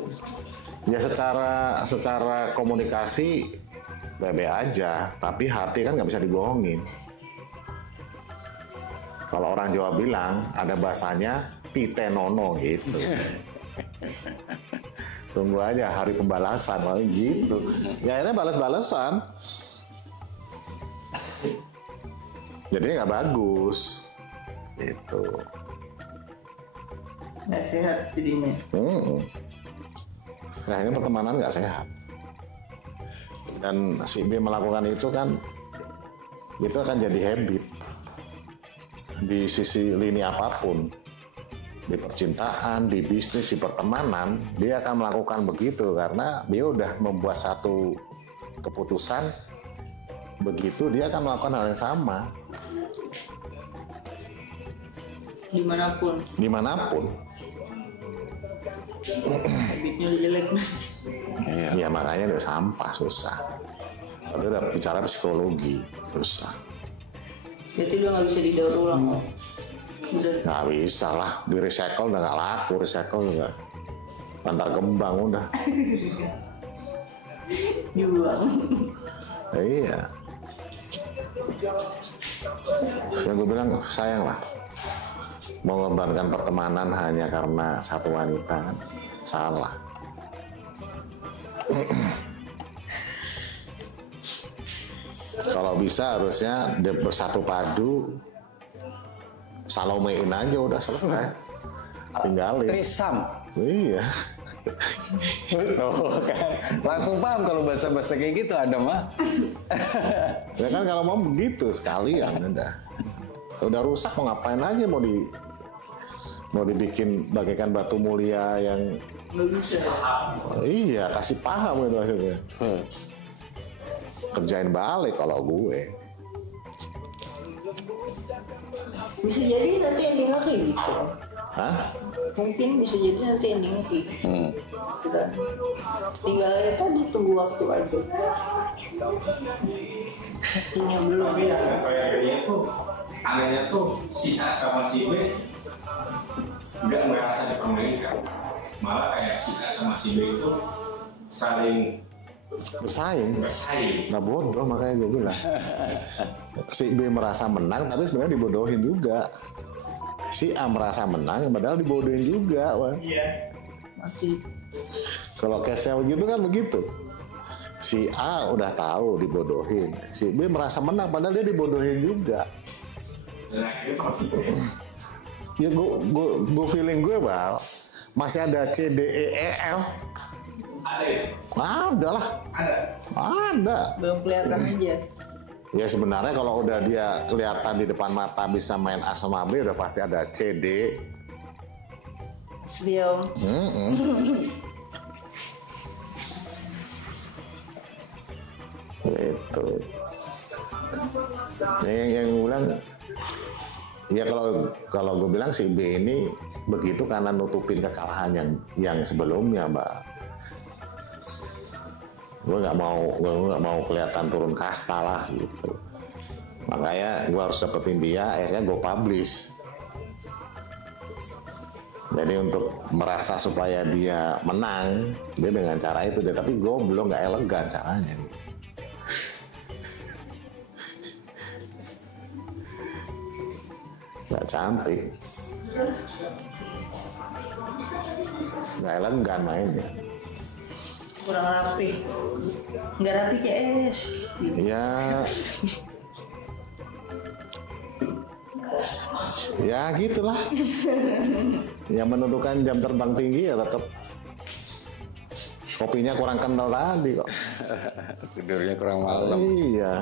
Ya secara komunikasi bebe aja, tapi hati kan nggak bisa dibohongin. Kalau orang Jawa bilang ada bahasanya titenono gitu. Tunggu aja hari pembalasan, paling gitu. Ya akhirnya balas-balasan. Jadi nggak bagus, gitu. Nggak sehat jadinya. Nah ini pertemanan nggak sehat. Dan si B melakukan itu kan, itu akan jadi habit di sisi lini apapun, di percintaan, di bisnis, di pertemanan, dia akan melakukan begitu karena dia udah membuat satu keputusan, begitu dia akan melakukan hal yang sama. Dimanapun. Habitnya udah jelek. Ya makanya udah sampah, susah. Itu udah bicara psikologi, susah. Berarti udah nggak bisa didaur ulang. Udah. Nggak bisa lah, di recycle udah nggak laku, recycle juga antar kembang udah. Dibuang. Iya. Yang gue bilang sayang lah, mengorbankan pertemanan hanya karena satu wanita kan salah. Kalau bisa harusnya dia bersatu padu, Salomein aja udah selesai, tinggalin. Trisam. Iya. Oh, kan. Langsung paham kalau bahasa-bahasa kayak gitu ada mah. Ya kan kalau mau begitu sekalian udah rusak mau ngapain lagi, mau dibikin bagaikan batu mulia yang Nggak bisa. iya kasih paham gitu maksudnya. Kerjain balik kalau gue. Bisa jadi nanti endingnya kayak gitu. Hah? Mungkin bisa jadi nanti endingnya kayak gitu. Udah. Tinggal ya tadi tunggu waktu aja. Waktunya belum. Kayaknya tuh anehnya tuh si A sama si B nggak merasa dipermainkan, malah kayak si A sama si B itu saling bersaing. Nah bodoh, makanya gue bilang si B merasa menang tapi sebenarnya dibodohin juga. Si A merasa menang padahal dibodohin juga. Wah. Masih. Kalau case-nya begitu kan begitu. Si A udah tahu dibodohin, si B merasa menang padahal dia dibodohin juga. Ya gue feeling gue Bal, masih ada C, D, E, E, F. Ada lah. Ada. Belum kelihatan aja. Ya sebenarnya kalau udah dia kelihatan di depan mata bisa main A sama B udah pasti ada C, D. Still. Gitu. Yang gue bilang, ya kalau gue bilang si B ini begitu karena nutupin kekalahan yang sebelumnya, Mbak. Gue nggak mau kelihatan turun kasta lah gitu. Makanya gue harus dapetin dia, akhirnya gue publish. Jadi untuk merasa supaya dia menang, dia dengan cara itu. Tapi gue belum nggak elegan caranya. Nggak cantik, nggak elegan mainnya. Kurang rapi. Nggak rapi CS. Ya gitulah. Yang menentukan jam terbang tinggi ya tetap kopinya kurang kental tadi kok. Tidurnya kurang malam. Iya.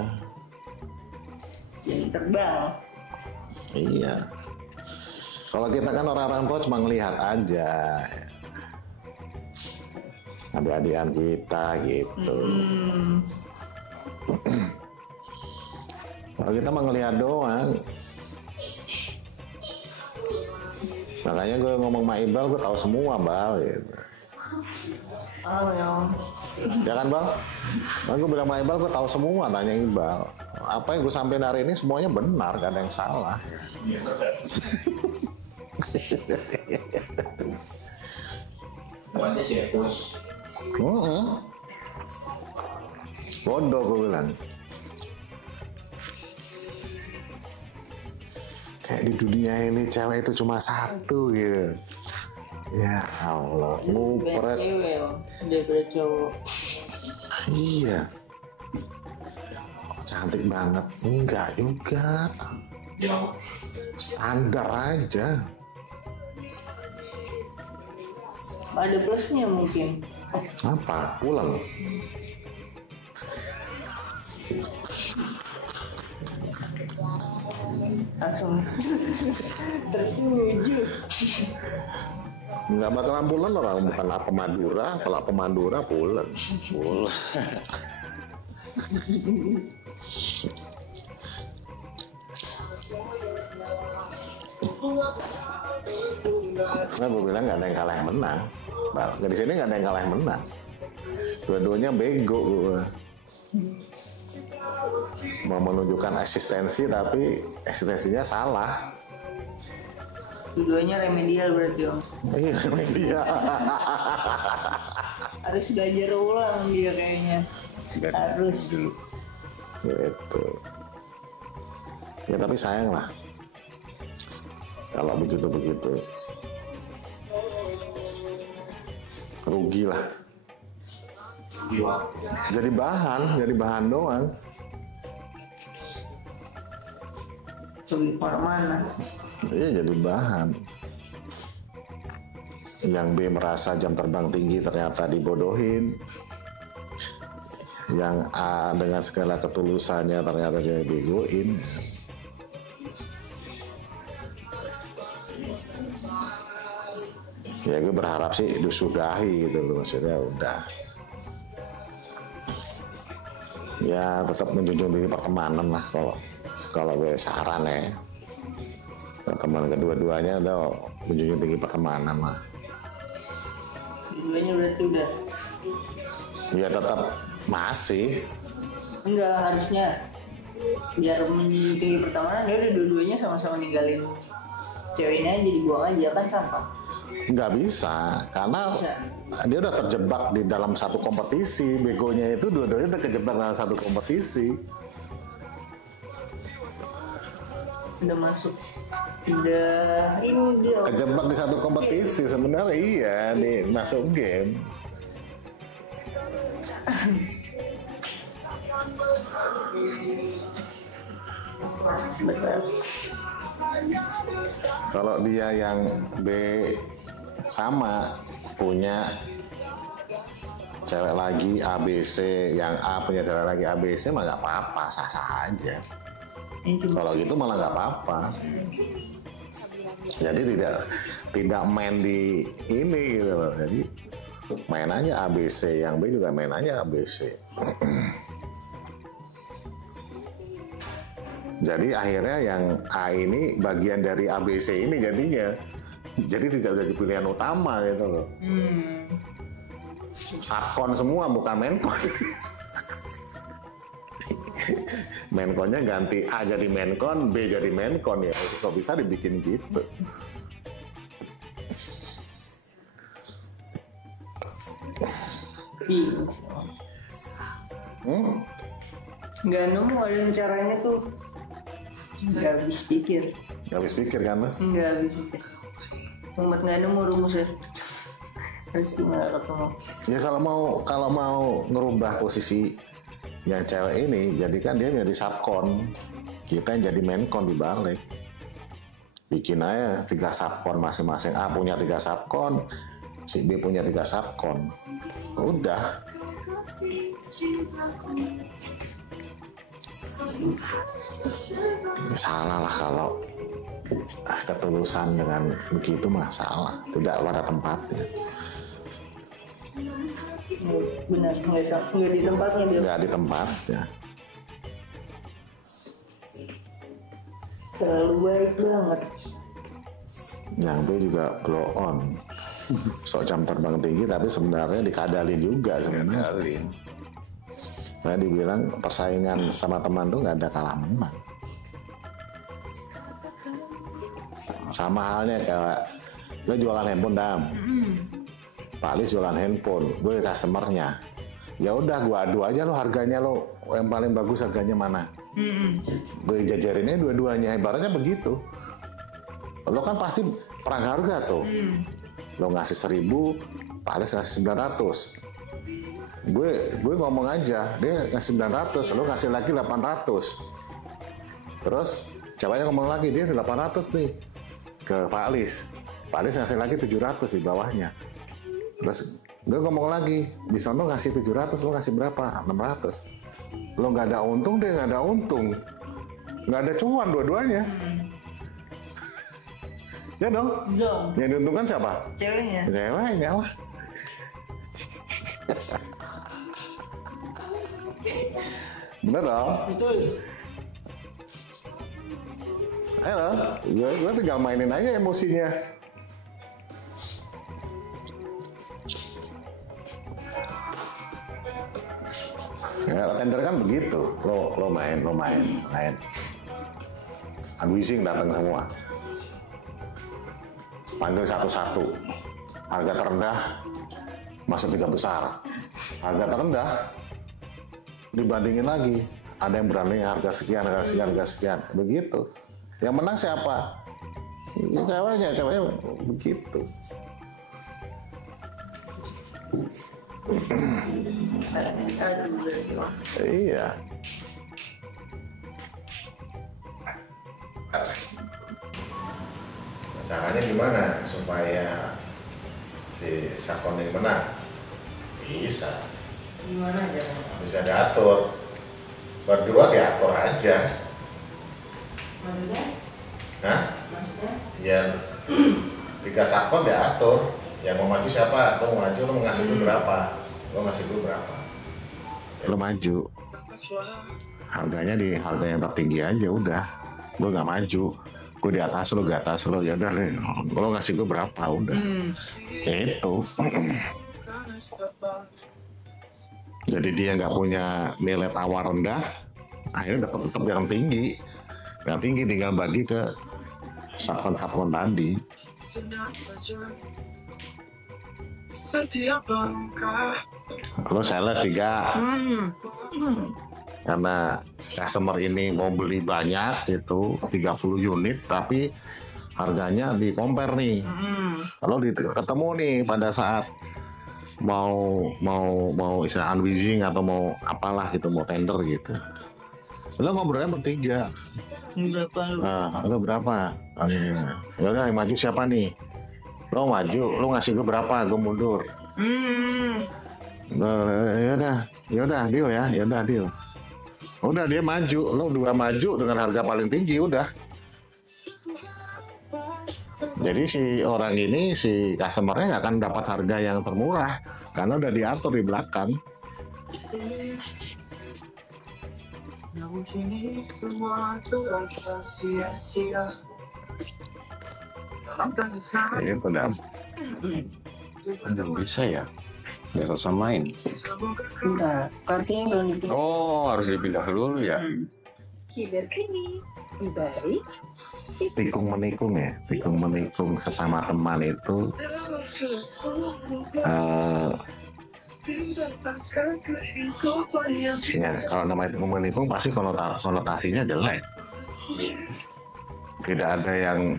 Jam terbang. Iya. Kalau kita kan orang-orang tua cuma ngelihat aja. Adik-adikan kita gitu. Kalau kita mah ngelihat doang. Makanya gue ngomong sama Iqbal, gue tahu semua Bal gitu. Ya kan Bal? Nah, gue bilang sama Iqbal, gue tahu semua, tanya Iqbal. Apa yang gue sampein hari ini semuanya benar, gak ada yang salah. Bodoh gue bilang. Kayak di dunia ini cewek itu cuma satu gitu. Ya Allah, ngupret. Daripada cowok. Iya. Cantik banget. Enggak juga. Standar aja. Ada plusnya mungkin. Apa? Pulang. Langsung tertuju. Nggak bakalan pulang orang bukan apa Madura. Kalau apa Madura pulang. Nah, gue bilang nggak ada yang kalah yang menang. Nah, di sini nggak ada yang kalah yang menang. Dua-duanya bego gue. Mau menunjukkan eksistensi tapi eksistensinya salah. Dua-duanya remedial berarti Om. Iya remedial. Harus belajar ulang dia kayaknya. Harus. Gitu. Ya tapi sayang lah. Kalau begitu-begitu. Rugi lah. Jadi bahan doang. Mana? Iya jadi bahan. Yang B merasa jam terbang tinggi ternyata dibodohin. Yang A dengan segala ketulusannya ternyata dia begoin. Ya gue berharap sih disudahi gitu loh, maksudnya udah. Ya tetap menjunjung tinggi pertemanan lah kalau gue saran ya. Teman kedua-duanya udah menjunjung tinggi pertemanan lah. Dua-duanya berarti udah. Ya tetap masih. Enggak harusnya. Biar menjunjung tinggi pertemanan ya udah dua-duanya sama-sama ninggalin ceweknya aja, dibuang aja kan sampah. Nggak bisa, karena dia udah terjebak di dalam satu kompetisi. Begonya itu dua-duanya udah kejebak dalam satu kompetisi. Udah masuk, udah ini dia. Kejebak di satu kompetisi sebenarnya iya, di masuk game. Benar. Kalau dia yang B sama punya cewek lagi ABC, yang A punya cewek lagi ABC mah nggak apa-apa, sah-sah aja. Kalau gitu malah nggak apa-apa. Jadi tidak main di ini gitu loh. Jadi main aja ABC, yang B juga main aja ABC. Jadi akhirnya yang A ini bagian dari ABC ini jadinya. Jadi tidak jadi pilihan utama gitu loh. Subkon semua bukan mainkon. Mainkonnya ganti A jadi mainkon, B jadi mainkon ya. Kok bisa dibikin gitu? Nggak nemu ada caranya tuh. Nggak habis pikir. Gak habis pikir kan? Nggak habis pikir. Umat nggak nemu rumusnya. Harus gimana ketemu? Ya kalau mau ngerubah posisi yang cewek ini, jadikan dia jadi subkon, kita yang jadi mainkon dibalik. Bikin aja 3 subkon masing-masing. A punya 3 subkon, si B punya 3 subkon. Udah. Salah lah kalau ketulusan dengan begitu mah salah, tidak pada tempatnya. Benar, nggak di tempatnya dia. Nggak di tempatnya. Terlalu baik banget. Yang B juga blow on. Sok jam terbang tinggi tapi sebenarnya dikadalin juga sebenarnya. Saya dibilang persaingan sama teman tuh nggak ada kalah menang. Sama halnya kayak gue jualan handphone Dam. Pak Alis jualan handphone, gue customernya. Ya udah gue adu aja lo harganya lo yang paling bagus harganya mana. Gue jajarinnya dua-duanya, ibaratnya begitu. Lo kan pasti perang harga tuh. Lo ngasih 1.000, Pak Alis ngasih 900. Gue ngomong aja, dia ngasih 900, lo ngasih lagi 800. Terus ceweknya ngomong lagi, dia 800 nih ke Pak Alis. Pak Alis ngasih lagi 700 di bawahnya. Terus gue ngomong lagi, di sono ngasih 700, lo ngasih berapa? 600. Lo nggak ada untung, dia nggak ada untung. Nggak ada cuan dua-duanya. Ya dong? Yang diuntungkan siapa? Ceweknya. Ceweknya lah. Bener dong? Betul. Ayo, gue tinggal mainin aja emosinya. Ya, tender kan begitu. Lo main. Unwising datang semua. Panggil satu-satu. Harga terendah masuk 3 besar. Harga terendah dibandingin lagi. Ada yang berani harga sekian. Begitu. Yang menang siapa? Ya, ceweknya begitu. Iya. Caranya gimana supaya si Sakon ini menang? Bisa. Gimana aja? Bisa diatur. Berdua diatur aja. Maksudnya? Hah? Maksudnya? Ya, 3 Sakon diatur. Yang mau maju siapa? Lo mau maju, lo mau ngasih dulu berapa? Lo ngasih dulu berapa? Lo maju. Harganya di harga yang tertinggi aja udah. Gue nggak maju. Gue di atas lo, ya udah deh. Lo ngasih gue berapa udah. Itu. Jadi dia nggak punya nilai tawar rendah, akhirnya dapat tetap yang tinggi. Yang tinggi tinggal bagi ke Sakon tadi. Lu sales juga. Karena customer ini mau beli banyak itu 30 unit tapi harganya di compare nih. Kalau ketemu nih pada saat mau istilah unwitching atau mau apalah gitu, mau tender gitu. Lo ngobrolnya bertiga. Berapa lu? Nah, lo berapa? Ya udah yang maju siapa nih? Lo maju, lo ngasih gue berapa? Gue mundur. Ya udah deal ya, ya udah deal. Udah dia maju, lo dua maju dengan harga paling tinggi udah. Jadi si orang ini, si customernya nggak akan dapat harga yang termurah karena udah diatur di belakang. Itu dah. Bisa ya? Biasa samain. Bentar, kartunya belum dipilih. Oh, harus dipindah dulu ya. Kiber kini baik. Tikung menikung ya, tikung menikung sesama teman itu ya kalau namanya tikung menikung pasti konotasinya jelek, tidak ada yang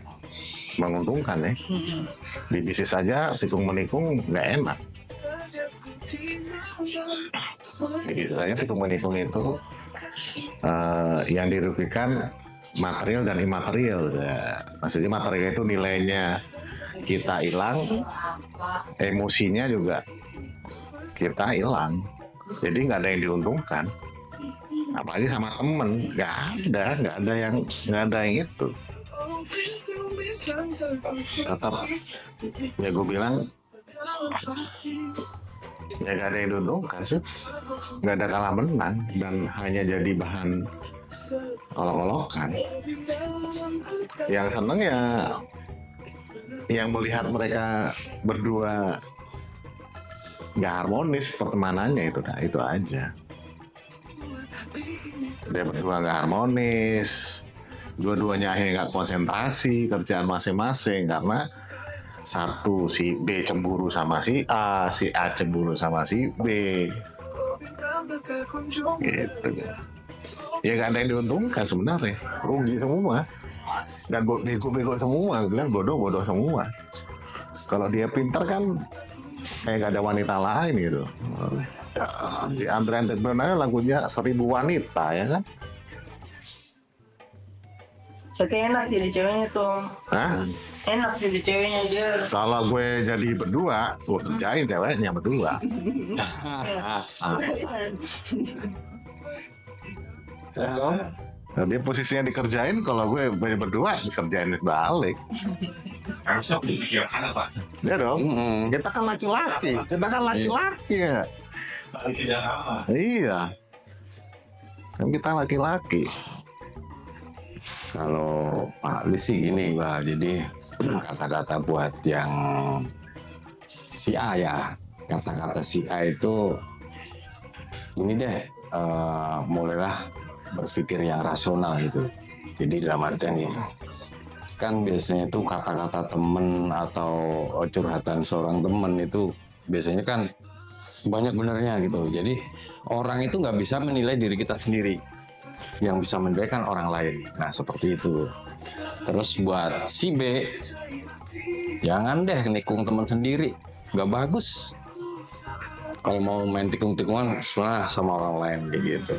menguntungkan ya. Di bisnis saja tikung menikung nggak enak. Di bisnis saja tikung menikung itu yang dirugikan material dan imaterial. Maksudnya material itu nilainya kita hilang, emosinya juga kita hilang. Jadi nggak ada yang diuntungkan. Apalagi sama temen, nggak ada yang itu. Tetap ya gue bilang ya nggak ada yang diuntungkan sih, nggak ada kalah menang dan hanya jadi bahan olok-olokan. Yang seneng ya yang melihat mereka berdua nggak harmonis pertemanannya, itu aja. Dia berdua nggak harmonis, dua-duanya akhirnya nggak konsentrasi kerjaan masing-masing karena satu si B cemburu sama si A cemburu sama si B, gitu. Ya nggak ada yang diuntungkan sebenarnya, rugi semua dan bego semua, bilang bodoh semua. Kalau dia pintar kan kayak nggak ada wanita lain gitu. Di Andre Entrepreneur lagunya 1000 wanita ya kan. Tapi enak jadi ceweknya tuh. Hah? Enak jadi ceweknya aja. Kalau gue jadi berdua, gue kerjain ceweknya berdua. Nah, dia posisinya dikerjain, kalau gue berdua dikerjain balik. Harusnya dipikirkan apa? Ya dong. Kita kan laki-laki, ya. Tidak sama. Iya. Kan kita laki-laki. Kalau Pak Ali sih gini, Pak. Jadi kata-kata buat yang si A ya. Kata-kata si A itu ini deh, mulailah berpikir yang rasional gitu. Jadi dalam artian ini, kan biasanya itu kata-kata temen atau curhatan seorang temen itu biasanya kan banyak benernya gitu. Jadi orang itu nggak bisa menilai diri kita sendiri, yang bisa menilai kan orang lain. Nah seperti itu. Terus buat si B, jangan deh nikung teman sendiri, nggak bagus. Kalau mau main tikung-tikungan sama orang lain kayak gitu.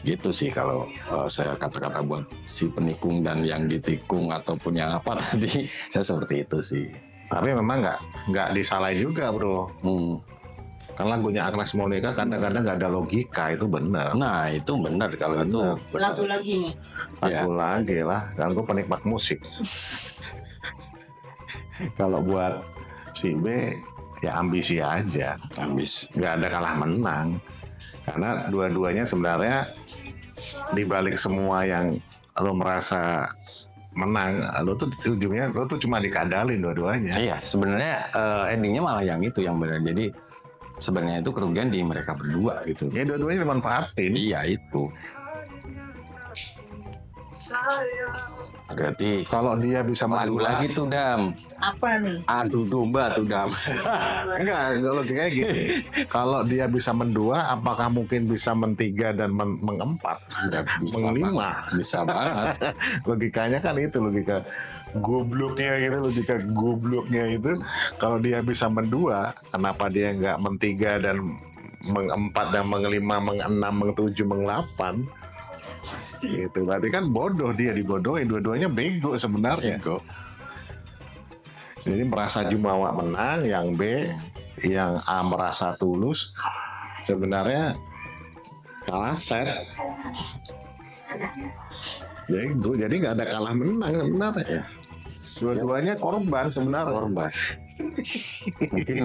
Gitu sih kalau saya kata-kata buat si penikung dan yang ditikung ataupun yang apa tadi, saya seperti itu sih. Tapi memang nggak disalahin juga bro. Kan lagunya Agnes Monica kadang-kadang nggak ada logika, itu benar. Nah itu benar kalau itu. Lagu lagi nih. Lagu lagi lah, kan gue penikmat musik. Kalau buat si B ya ambisi aja, nggak ada kalah menang. Karena dua-duanya sebenarnya dibalik semua yang lo merasa menang, lo tuh ujungnya lo tuh cuma dikadalin dua-duanya. Iya, sebenarnya endingnya malah yang itu yang benar. Jadi sebenarnya itu kerugian di mereka berdua gitu. Ya dua-duanya dimanfaatin. Iya itu. Berarti Kalau dia bisa lagu mendua, lagi tuh Dam. Apa nih? Adu domba tuh Dam. enggak, logikanya gini. Kalau dia bisa mendua, apakah mungkin bisa mentiga dan mengempat, menglima? Bisa banget. Logikanya kan itu logika gobloknya itu. Kalau dia bisa mendua, kenapa dia nggak mentiga dan mengempat dan mengelima, mengenam, mengetujuh, mengelapan? Gitu, berarti kan bodoh, dia dibodohin, dua-duanya bego sebenarnya. Ego. Jadi merasa jumawa menang, yang B, yang A merasa tulus, sebenarnya kalah set. Bego, jadi nggak ada kalah menang sebenarnya. Dua-duanya korban sebenarnya. Korban. Mungkin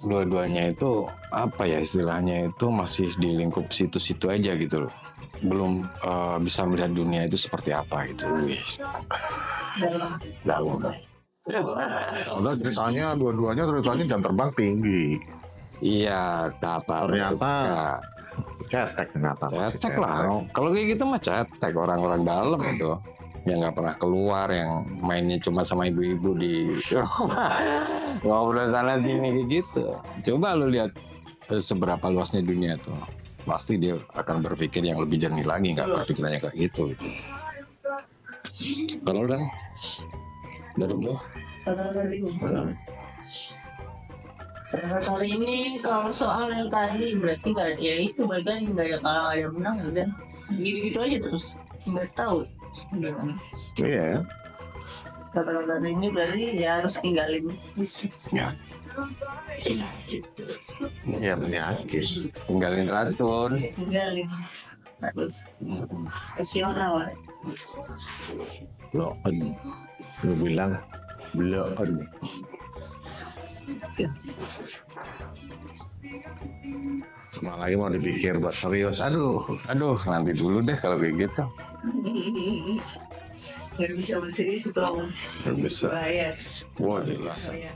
dua-duanya itu apa ya istilahnya itu masih di lingkup situ-situ aja gitu loh. Belum bisa melihat dunia itu seperti apa gitu. Wis. Dalam. Udah ceritanya dua-duanya jam terbang tinggi. Iya, kata Ternyata mereka. cetek ternyata. Cetek lah. Kalau kayak gitu mah cetek orang-orang dalam itu. Yang nggak pernah keluar, yang mainnya cuma sama ibu-ibu di rumah. Ngobrol sana sini kayak gitu. Coba lu lihat seberapa luasnya dunia tuh. Pasti dia akan berpikir yang lebih jernih lagi, nggak berpikirannya kayak gitu. Kalau udah dari lu, Kali ini kalau soal yang tadi berarti nggak ada, ya itu mereka nggak ada kalah nggak ada menang udah gitu-gitu aja terus nggak tahu gimana. iya. Kalau kali ini berarti ya harus tinggalin. Ya, Ya penyakit. tinggalin racun. Tinggalin terus rasional. Bloken. Lu bilang bloken. Malah lagi mau dipikir buat serius. Aduh. Aduh, nanti dulu deh kalau kayak gitu. Nggak bisa berserius dong. Nggak bisa. Bahaya. Wah, jelas. Bahaya.